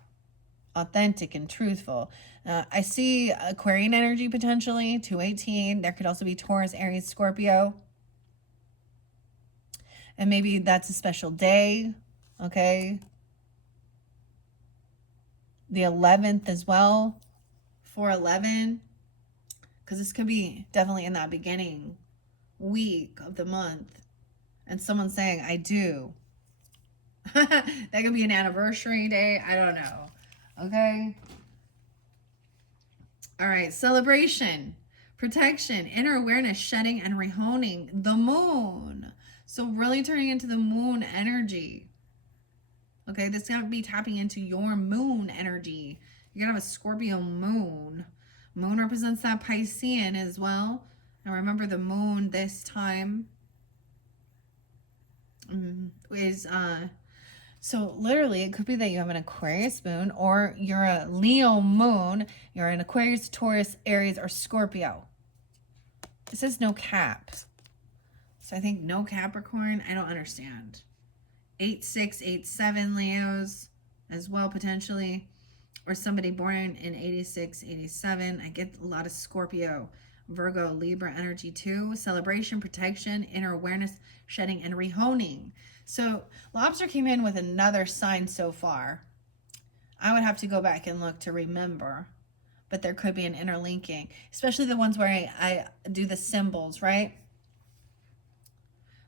Authentic and truthful. I see Aquarian energy potentially, 218. There could also be Taurus, Aries, Scorpio. And maybe that's a special day, okay? The 11th as well, 4/11, because this could be definitely in that beginning week of the month. And someone saying, I do. That could be an anniversary day. I don't know. Okay. All right. Celebration, protection, inner awareness, shedding, and rehoning. The moon. So really turning into the moon energy. Okay. This is going to be tapping into your moon energy. You're going to have a Scorpio moon. Moon represents that Piscean as well. And remember, the moon this time is so literally it could be that you have an Aquarius moon, or you're a Leo moon, you're an Aquarius, Taurus, Aries, or Scorpio. It says no cap. So I think no Capricorn. I don't understand. 8/6, 8/7 Leos as well, potentially. Or somebody born in 86, 87. I get a lot of Scorpio, Virgo, Libra energy too. Celebration, protection, inner awareness, shedding, and rehoning. So Lobster came in with another sign so far. I would have to go back and look to remember. But there could be an interlinking, especially the ones where I do the symbols, right?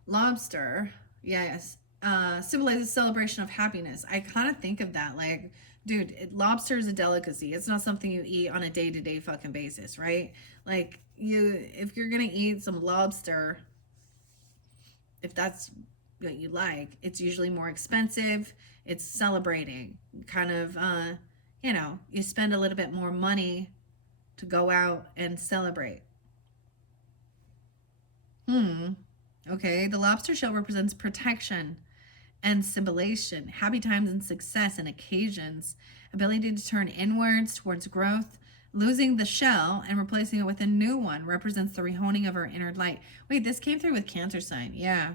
Lobster, yes, symbolizes celebration of happiness. I kind of think of that like, dude, lobster is a delicacy. It's not something you eat on a day-to-day fucking basis, right? Like, if you're gonna eat some lobster, if that's what you like, it's usually more expensive. It's celebrating, kind of, you spend a little bit more money to go out and celebrate. Okay, the lobster shell represents protection and symbolization, happy times and success and occasions, ability to turn inwards towards growth. Losing the shell and replacing it with a new one represents the rehoning of our inner light. Wait, this came through with Cancer sign. Yeah.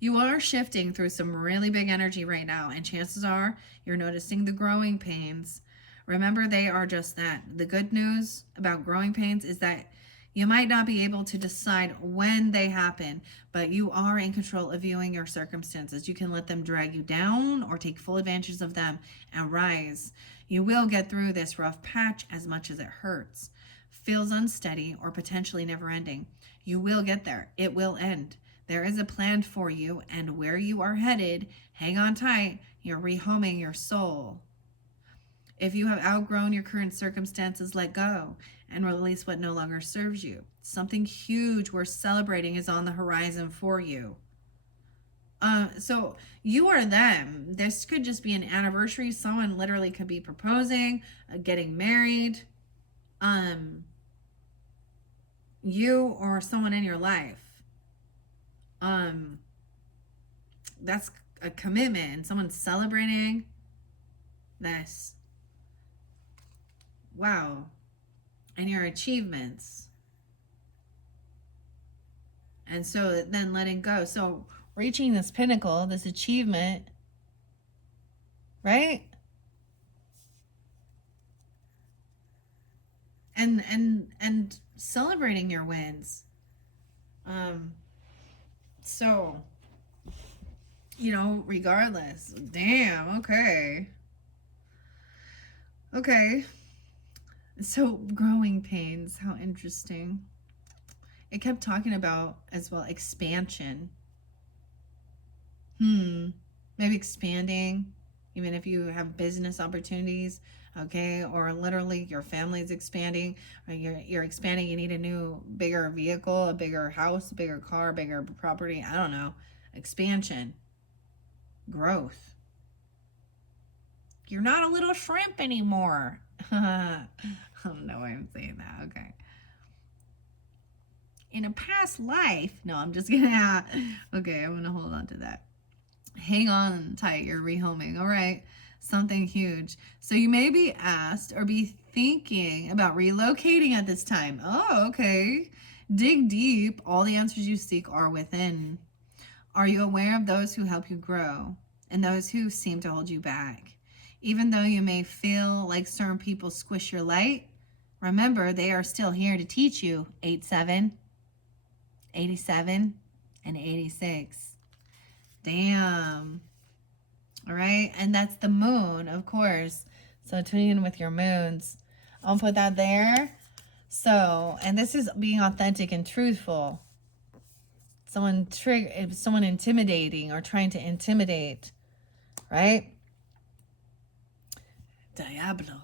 You are shifting through some really big energy right now, and chances are you're noticing the growing pains. Remember, they are just that. The good news about growing pains is that you might not be able to decide when they happen, but you are in control of viewing your circumstances. You can let them drag you down or take full advantage of them and rise. You will get through this rough patch as much as it hurts, feels unsteady, or potentially never ending. You will get there. It will end. There is a plan for you, and where you are headed, hang on tight. You're rehoming your soul. If you have outgrown your current circumstances, let go and release what no longer serves you. Something huge worth celebrating is on the horizon for you. So you are them. This could just be an anniversary. Someone literally could be proposing, getting married. You or someone in your life. That's a commitment, and someone's celebrating this. Wow. And your achievements. And so then letting go. So reaching this pinnacle, this achievement, right? And celebrating your wins. So, regardless. Damn, okay. Okay. So, growing pains, how interesting. It kept talking about as well expansion. Maybe expanding, even if you have business opportunities, okay, or literally your family's expanding, or you're expanding, you need a new, bigger vehicle, a bigger house, a bigger car, bigger property, I don't know. Expansion. Growth. You're not a little shrimp anymore. I don't know why I'm saying that. Okay. in a past life. No, I'm just gonna, okay, I'm gonna hold on to that. Hang on tight, you're rehoming. All right, something huge. So you may be asked or be thinking about relocating at this time. Oh, okay. Dig deep. All the answers you seek are within. Are you aware of those who help you grow and those who seem to hold you back? Even though you may feel like certain people squish your light, remember they are still here to teach you. 87, 87, and 86. Damn. All right. And that's the moon, of course. So tune in with your moons. I'll put that there. So, and this is being authentic and truthful. Someone intimidating or trying to intimidate, right? Diablo.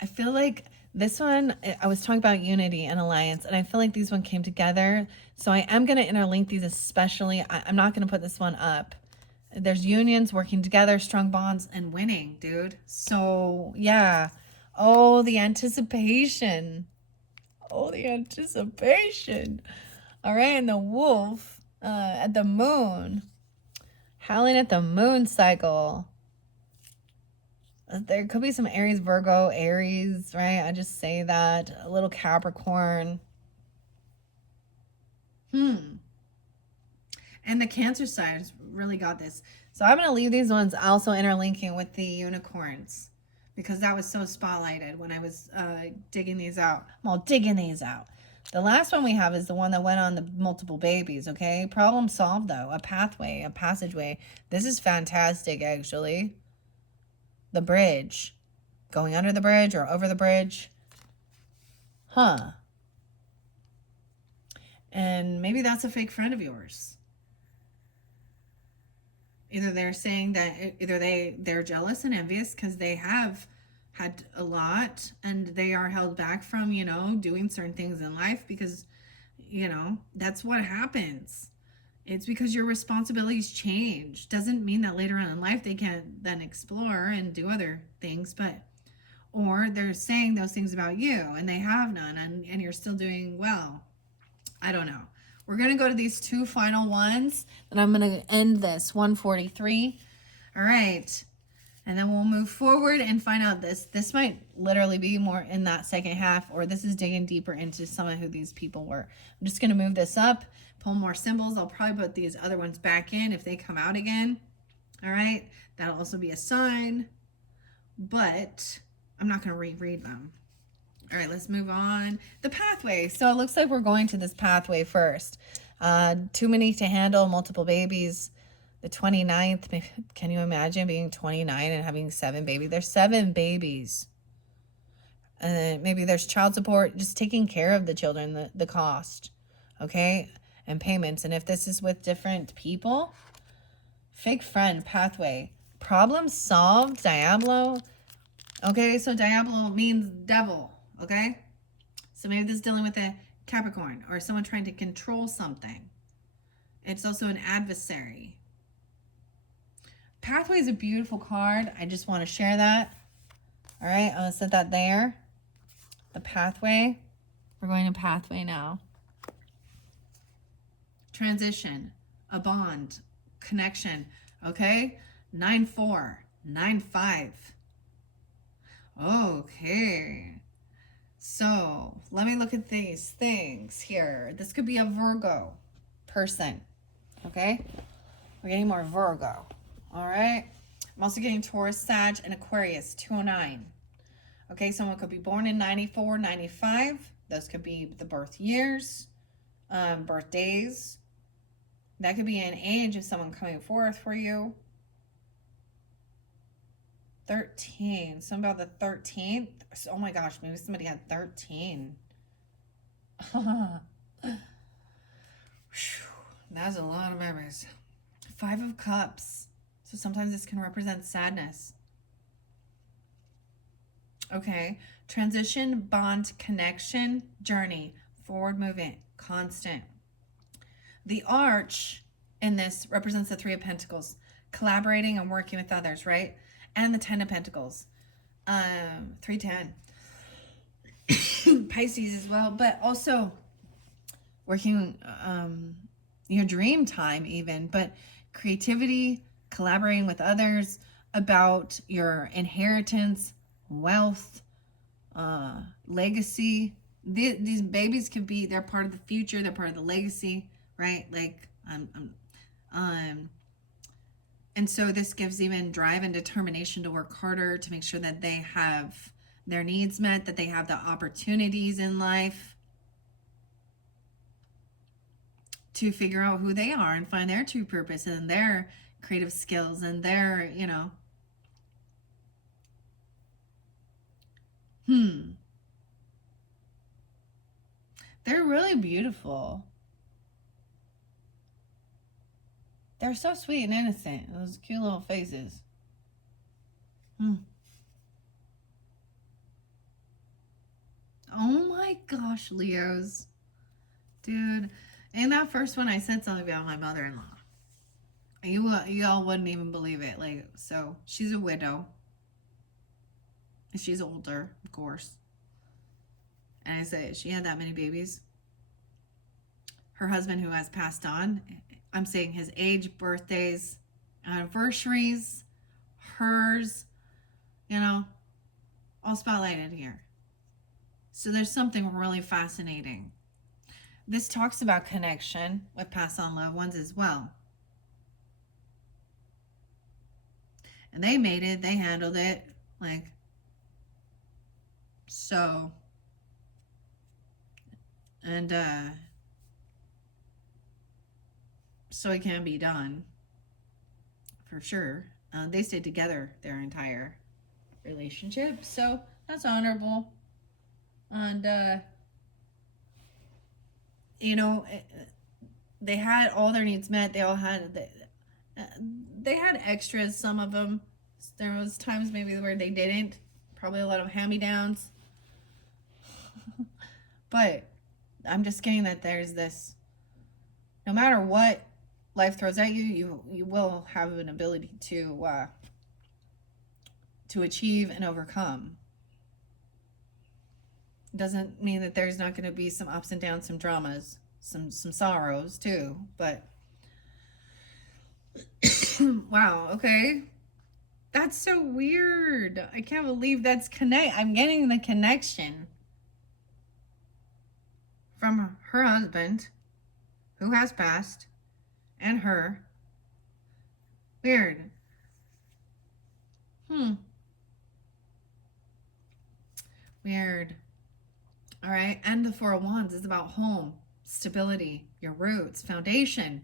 I feel like this one, I was talking about unity and alliance, and I feel like these one came together. So I am going to interlink these especially. I'm not going to put this one up. There's unions, working together, strong bonds, and winning, dude. So, yeah. Oh, the anticipation. Oh, the anticipation. All right, and the wolf at the moon. Howling at the moon cycle. There could be some Aries, Virgo, Aries, right? I just say that. A little Capricorn. And the Cancer side has really got this. So I'm going to leave these ones also interlinking with the unicorns because that was so spotlighted when I was digging these out. I'm all digging these out. The last one we have is the one that went on the multiple babies, okay? Problem solved, though. A pathway, a passageway. This is fantastic, actually. The bridge. Going under the bridge or over the bridge. Huh. And maybe that's a fake friend of yours. Either they're saying that they're jealous and envious because they have had a lot and they are held back from, doing certain things in life because, that's what happens. It's because your responsibilities change. Doesn't mean that later on in life they can't then explore and do other things, or they're saying those things about you and they have none and you're still doing well. I don't know. We're going to go to these two final ones and I'm going to end this 143. All right. And then we'll move forward and find out this might literally be more in that second half, or this is digging deeper into some of who these people were. I'm just going to move this up, pull more symbols. I'll probably put these other ones back in if they come out again. All right. That'll also be a sign, but I'm not going to reread them. All right, let's move on. The pathway. So it looks like we're going to this pathway first. Too many to handle, multiple babies. The 29th, can you imagine being 29 and having 7 babies? There's 7 babies. Maybe there's child support, just taking care of the children, the cost, okay? And payments. And if this is with different people, fake friend, pathway. Problem solved, Diablo. Okay, so Diablo means devil. Okay, so maybe this is dealing with a Capricorn or someone trying to control something. It's also an adversary. Pathway is a beautiful card. I just want to share that. All right, I'm going to set that there. The pathway. We're going to pathway now. Transition, a bond, connection. Okay, 9-4, 9-5. Okay. So let me look at these things here. This could be a Virgo person. Okay. We're getting more Virgo. All right. I'm also getting Taurus, Sag, and Aquarius, 209. Okay. Someone could be born in 94, 95. Those could be the birth years, birthdays. That could be an age of someone coming forth for you. 13. Something about the 13th. Oh my gosh, maybe somebody had 13. That's a lot of memories. 5 of Cups. So sometimes this can represent sadness. Okay. Transition, bond, connection, journey, forward movement, constant. The Arch in this represents the 3 of Pentacles. Collaborating and working with others, right? And the 10 of Pentacles. 310. Pisces as well, but also working your dream time even, but creativity, collaborating with others about your inheritance, wealth, legacy. These babies could be, they're part of the future, they're part of the legacy, right? Like and so this gives even drive and determination to work harder to make sure that they have their needs met, that they have the opportunities in life to figure out who they are and find their true purpose and their creative skills and their, they're really beautiful. They're so sweet and innocent. Those cute little faces. Oh my gosh, Leos. Dude. In that first one, I said something about my mother-in-law. You all wouldn't even believe it. Like, so she's a widow. She's older, of course. And I said she had that many babies. Her husband, who has passed on, I'm saying his age, birthdays, anniversaries, hers, all spotlighted here. So there's something really fascinating. This talks about connection with past on loved ones as well. And they made it, they handled it, so, and so it can be done, for sure. They stayed together their entire relationship, so that's honorable. And they had all their needs met. They all had they had extras. Some of them, there was times maybe where they didn't. Probably a lot of hand-me-downs. But I'm just getting that there's this, no matter what life throws at you, you will have an ability to achieve and overcome. Doesn't mean that there's not going to be some ups and downs, some dramas, some sorrows too, but wow, okay. That's so weird. I can't believe that's I'm getting the connection from her husband, who has passed, and her. Weird. Weird. All right, and the Four of Wands is about home, stability, your roots, foundation,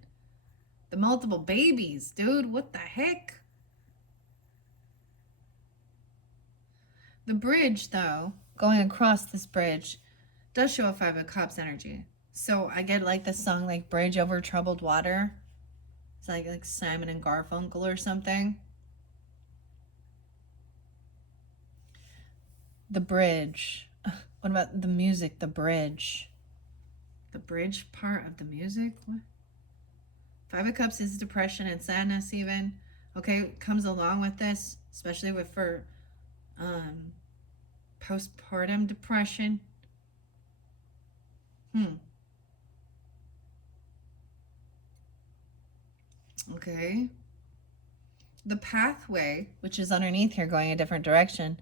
the multiple babies. Dude, what the heck? The bridge, though, going across this bridge, does show a Five of Cups energy. So I get like the song, like Bridge Over Troubled Water. It's like Simon and Garfunkel or something. The bridge. What about the music, the bridge? The bridge part of the music? What? Five of Cups is depression and sadness even. Okay, comes along with this, especially for postpartum depression. Okay. The pathway, which is underneath here going a different direction,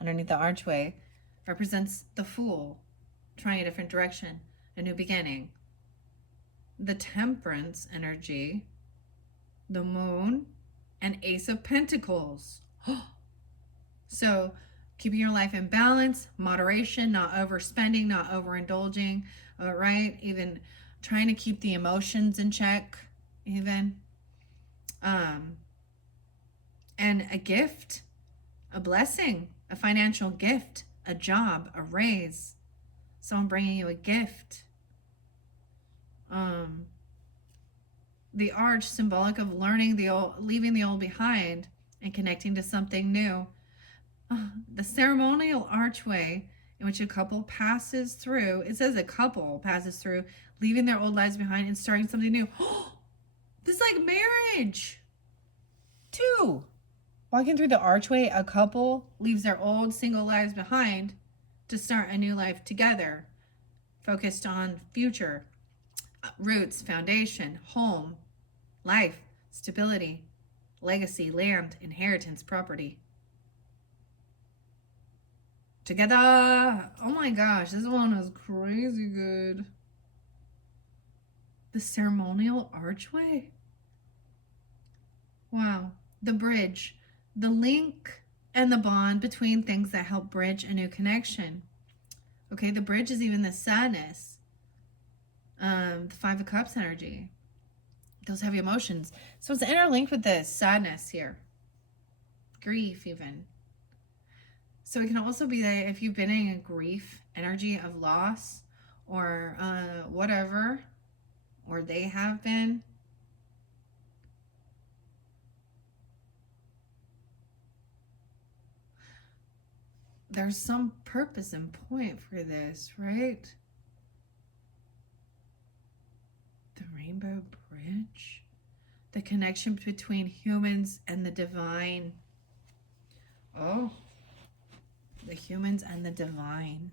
underneath the archway, represents the Fool trying a different direction, a new beginning. The Temperance energy, the Moon, and Ace of Pentacles. So keeping your life in balance, moderation, not overspending, not overindulging, right? Even trying to keep the emotions in check, even. And a gift, a blessing, a financial gift, a job, a raise, someone bringing you a gift. The arch, symbolic of learning the old, leaving the old behind and connecting to something new. The ceremonial archway in which a couple passes through. It says a couple passes through, leaving their old lives behind and starting something new. This is like marriage. Two. Walking through the archway, a couple leaves their old single lives behind to start a new life together, focused on future, roots, foundation, home, life, stability, legacy, land, inheritance, property. Together. Oh my gosh, this one is crazy good. The ceremonial archway. Wow. The bridge. The link and the bond between things that help bridge a new connection. Okay, the bridge is even the sadness. The Five of Cups energy. Those heavy emotions. So it's interlinked with the sadness here. Grief even. So it can also be that if you've been in a grief energy of loss or whatever, or they have been, there's some purpose and point for this, right? The Rainbow Bridge, the connection between humans and the divine. Oh, the humans and the divine,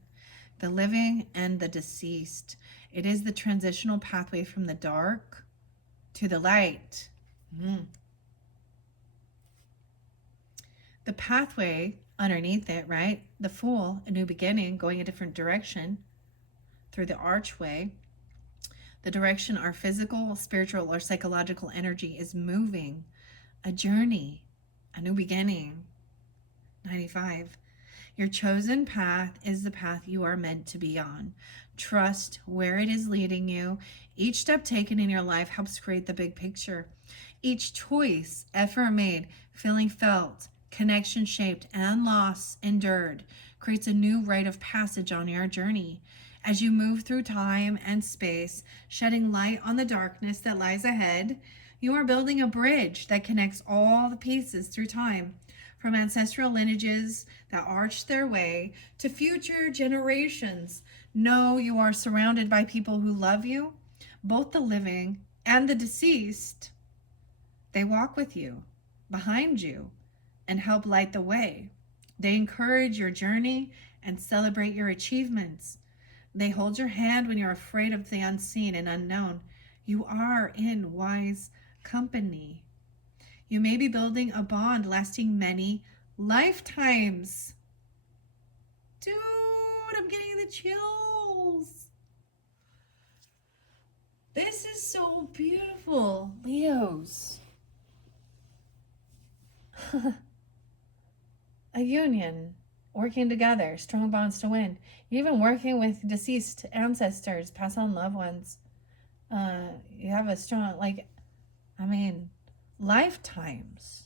the living and the deceased. It is the transitional pathway from the dark to the light. The pathway underneath it, right? The Fool, a new beginning, going a different direction through the archway. The direction our physical, spiritual, or psychological energy is moving. A journey, a new beginning. 95. Your chosen path is the path you are meant to be on. Trust where it is leading you. Each step taken in your life helps create the big picture. Each choice, effort made, feeling felt, connection shaped, and loss endured creates a new rite of passage on your journey. As you move through time and space, shedding light on the darkness that lies ahead, you are building a bridge that connects all the pieces through time. From ancestral lineages that arch their way to future generations. Know you are surrounded by people who love you, both the living and the deceased. They walk with you, behind you, and help light the way. They encourage your journey and celebrate your achievements. They hold your hand when you're afraid of the unseen and unknown. You are in wise company. You may be building a bond lasting many lifetimes. Dude, I'm getting the chills. This is so beautiful, Leos. A union, working together, strong bonds to win. You're even working with deceased ancestors, pass on loved ones. You have a strong, lifetimes.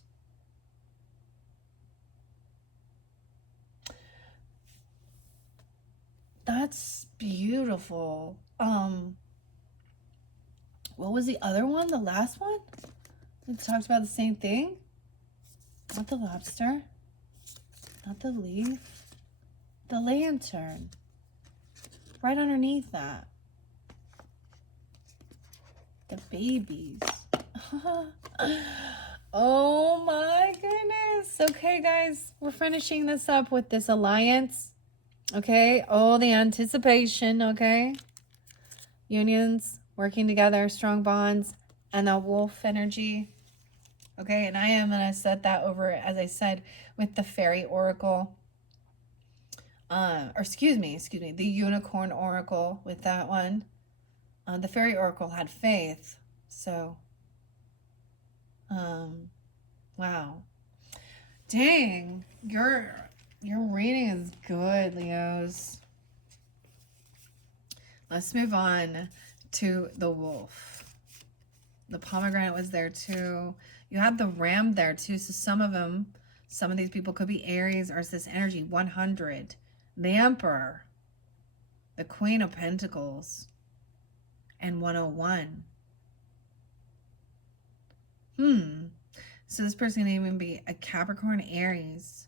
That's beautiful. What was the other one? The last one? It talked about the same thing? Not the lobster. Not the leaf. The lantern. Right underneath that. The babies. Oh my goodness. Okay, guys, we're finishing this up with this alliance. Okay. Oh, the anticipation. Okay. Unions, working together, strong bonds, and the wolf energy. Okay. And I am going to set that over, as I said, with the fairy oracle. The unicorn oracle with that one. The fairy oracle had faith. So, wow. Dang, your reading is good, Leos. Let's move on to the wolf. The pomegranate was there too. You had the ram there too. So some of these people could be Aries or it's this energy. 100. The Emperor. The Queen of Pentacles. And 101. So this person can even be a Capricorn, Aries.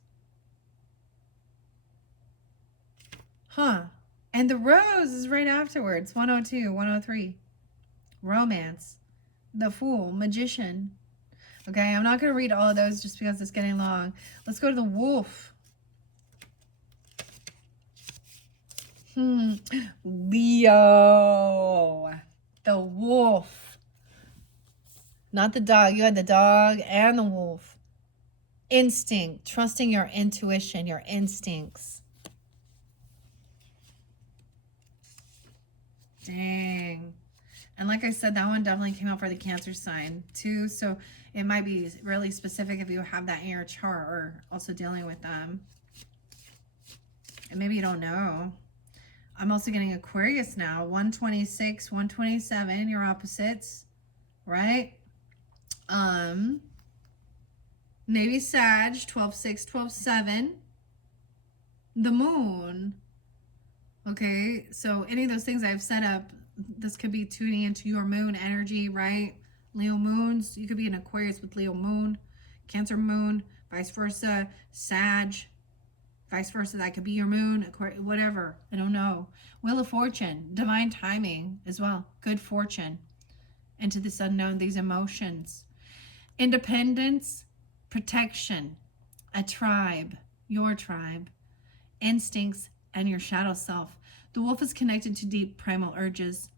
And the rose is right afterwards. 102, 103. Romance. The Fool, Magician. Okay, I'm not going to read all of those just because it's getting long. Let's go to the wolf. Leo. The wolf. Not the dog. You had the dog and the wolf. Instinct. Trusting your intuition, your instincts. Dang. And like I said, that one definitely came out for the Cancer sign too. So it might be really specific if you have that in your chart or also dealing with them. And maybe you don't know. I'm also getting Aquarius now. 126, 127, your opposites, right? Maybe Sag, 12-6, 12-7. The moon. Okay, so any of those things I've set up, this could be tuning into your moon energy, right? Leo moons, you could be an Aquarius with Leo moon, Cancer moon, vice versa, Sag, vice versa. That could be your moon, Aquarius, whatever. I don't know. Wheel of Fortune, divine timing as well. Good fortune. Into this unknown, these emotions. Independence, protection, a tribe, your tribe, instincts, and your shadow self. The wolf is connected to deep primal urges.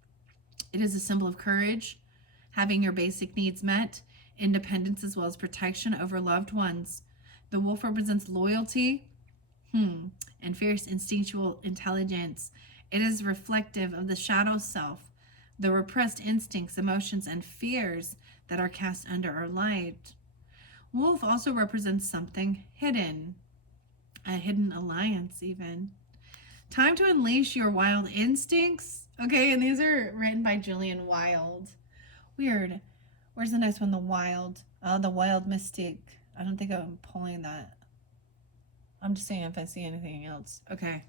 It is a symbol of courage, having your basic needs met, independence as well as protection over loved ones. The wolf represents loyalty, and fierce instinctual intelligence. It is reflective of the shadow self, the repressed instincts, emotions, and fears that are cast under our light. Wolf also represents something hidden, a hidden alliance even. Time to unleash your wild instincts. Okay, and these are written by Julian Wild. Weird. Where's the next one? The Wild. Oh, the Wild Mystic. I don't think I'm pulling that. I'm just saying if I see anything else. Okay.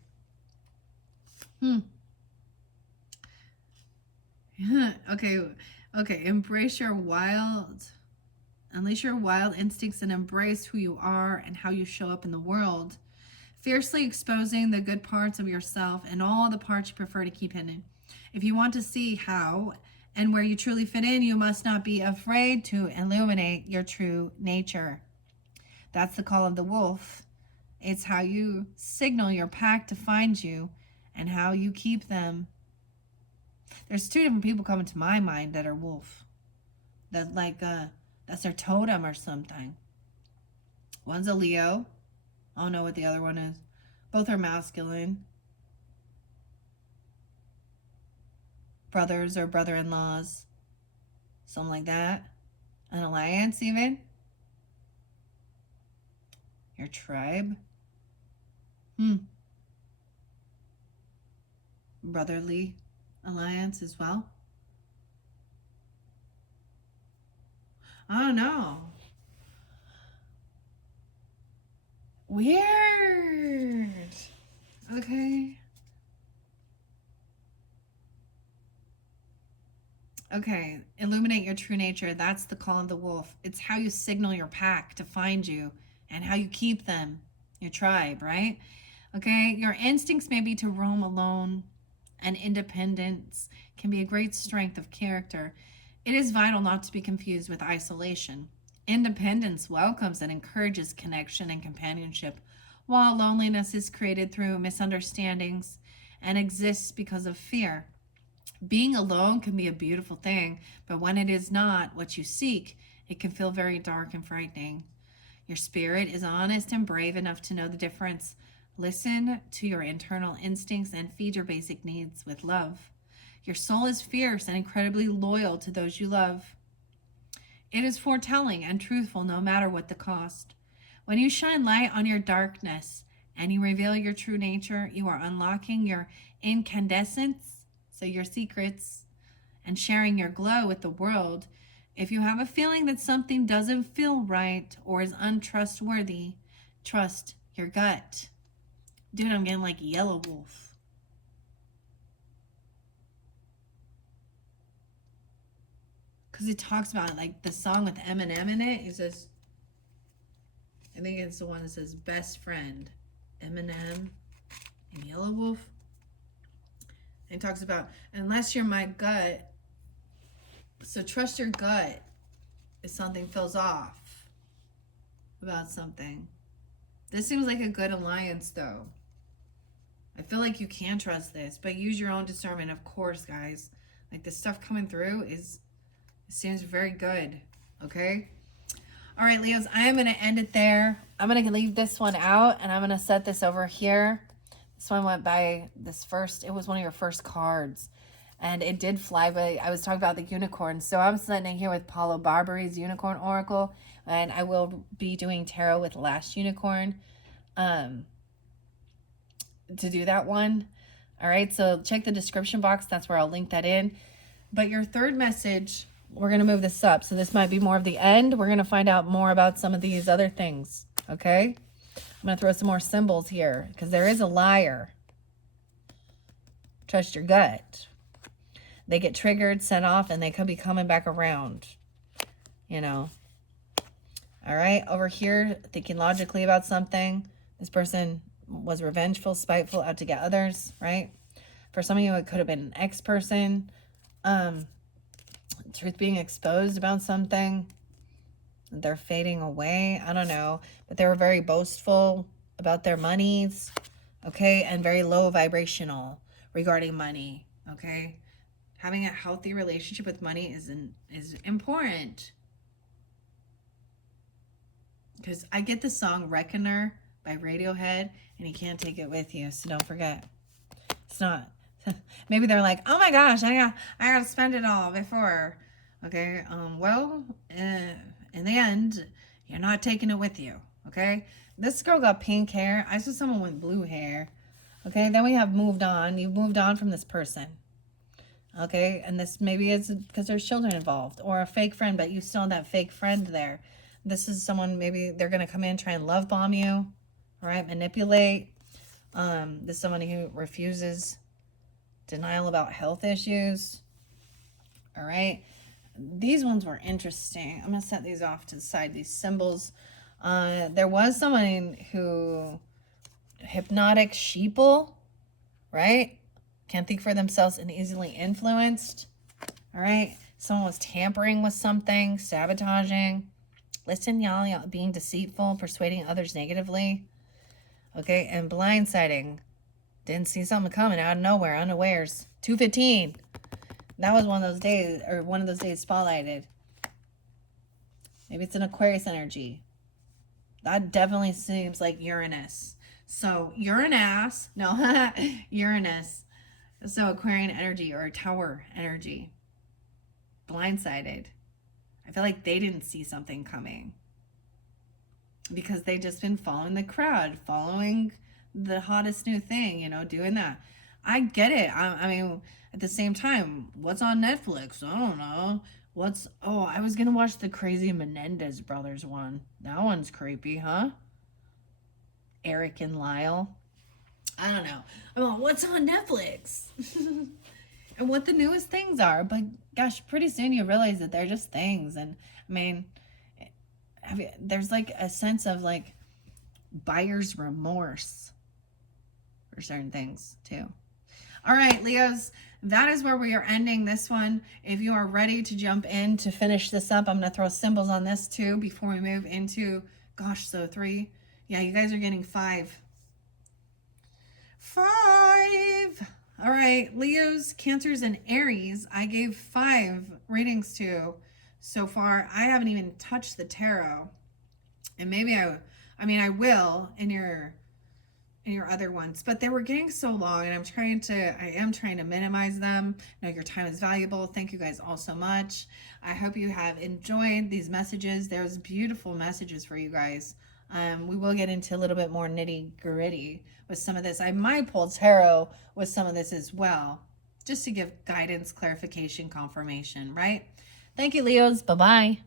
Okay. Embrace your wild. Unleash your wild instincts and embrace who you are and how you show up in the world. Fiercely exposing the good parts of yourself and all the parts you prefer to keep hidden. If you want to see how and where you truly fit in, you must not be afraid to illuminate your true nature. That's the call of the wolf. It's how you signal your pack to find you and how you keep them. There's two different people coming to my mind that are wolf. That that's their totem or something. One's a Leo. I don't know what the other one is. Both are masculine. Brothers or brother-in-laws. Something like that. An alliance even. Your tribe. Brotherly alliance as well. I don't know. Weird. Okay. Okay. Illuminate your true nature. That's the call of the wolf. It's how you signal your pack to find you and how you keep them, your tribe, right? Okay. Your instincts may be to roam alone, and independence can be a great strength of character. It is vital not to be confused with isolation. Independence welcomes and encourages connection and companionship, while loneliness is created through misunderstandings and exists because of fear. Being alone can be a beautiful thing, but when it is not what you seek, it can feel very dark and frightening. Your spirit is honest and brave enough to know the difference. Listen to your internal instincts and feed your basic needs with love. Your soul is fierce and incredibly loyal to those you love. It is foretelling and truthful no matter what the cost. When you shine light on your darkness and you reveal your true nature, you are unlocking your incandescence, so your secrets, and sharing your glow with the world. If you have a feeling that something doesn't feel right or is untrustworthy, trust your gut. Dude, I'm getting like Yellow Wolf. Because it talks about like the song with Eminem in it. It says, I think it's the one that says best friend. Eminem and Yellow Wolf. And it talks about, unless you're my gut. So trust your gut. if something feels off about something. This seems like a good alliance, though. I feel like you can trust this, but use your own discernment, of course, guys. Like, this stuff coming through it seems very good, okay? All right, Leos, I am going to end it there. I'm going to leave this one out, and I'm going to set this over here. This one went by it was one of your first cards, and it did fly, but I was talking about the unicorn. So I'm sitting here with Paulo Barbari's Unicorn Oracle, and I will be doing tarot with Last Unicorn to do that one. All right, so check the description box. That's where I'll link that in. But your third message, we're going to move this up. So this might be more of the end. We're going to find out more about some of these other things, okay? I'm going to throw some more symbols here because there is a liar. Trust your gut. They get triggered, set off, and they could be coming back around, you know. All right, over here, thinking logically about something. This person was revengeful, spiteful, out to get others, right? For some of you, it could have been an ex-person. Truth being exposed about something. They're fading away. I don't know. But they were very boastful about their monies, okay? And very low vibrational regarding money, okay? Having a healthy relationship with money is important. Because I get the song Reckoner by Radiohead, and you can't take it with you, so don't forget. It's not. Maybe they're like, oh my gosh, I got to spend it all before. Okay, well, in the end, you're not taking it with you, okay? This girl got pink hair. I saw someone with blue hair. Okay, then we have moved on. You've moved on from this person. Okay, and this maybe is because there's children involved or a fake friend, but you still have that fake friend there. This is someone, maybe they're going to come in, try and love bomb you, all right, manipulate. This is someone who refuses, denial about health issues, all right. These ones were interesting. I'm going to set these off to the side, these symbols. There was someone who, hypnotic sheeple, right? Can't think for themselves and easily influenced, all right? Someone was tampering with something, sabotaging. Listen, y'all, being deceitful, persuading others negatively, okay? And blindsiding. Didn't see something coming out of nowhere, unawares. 215. That was one of those days, or one of those days spotlighted. Maybe it's an Aquarius energy. That definitely seems like Uranus. So Uranus, no, Uranus. So Aquarian energy or Tower energy. Blindsided. I feel like they didn't see something coming. Because they just been following the crowd, following the hottest new thing, you know, doing that. I get it. I mean, at the same time, what's on Netflix? I don't know. I was going to watch the crazy Menendez brothers one. That one's creepy, huh? Eric and Lyle. I don't know. I'm like, what's on Netflix? And what the newest things are. But gosh, pretty soon you realize that they're just things. And I mean, there's like a sense of like buyer's remorse for certain things too. All right, Leos, that is where we are ending this one. If you are ready to jump in to finish this up, I'm going to throw symbols on this too before we move into, gosh, so 3. Yeah, you guys are getting 5. 5. All right, Leos, Cancers, and Aries, I gave 5 readings to so far. I haven't even touched the tarot. And maybe I will in your other ones, but they were getting so long, and I am trying to minimize them. I know your time is valuable. Thank you guys all so much. I hope you have enjoyed these messages. There's beautiful messages for you guys. We will get into a little bit more nitty gritty with some of this. I might pull tarot with some of this as well, just to give guidance, clarification, confirmation, right? Thank you, Leos. Bye-bye.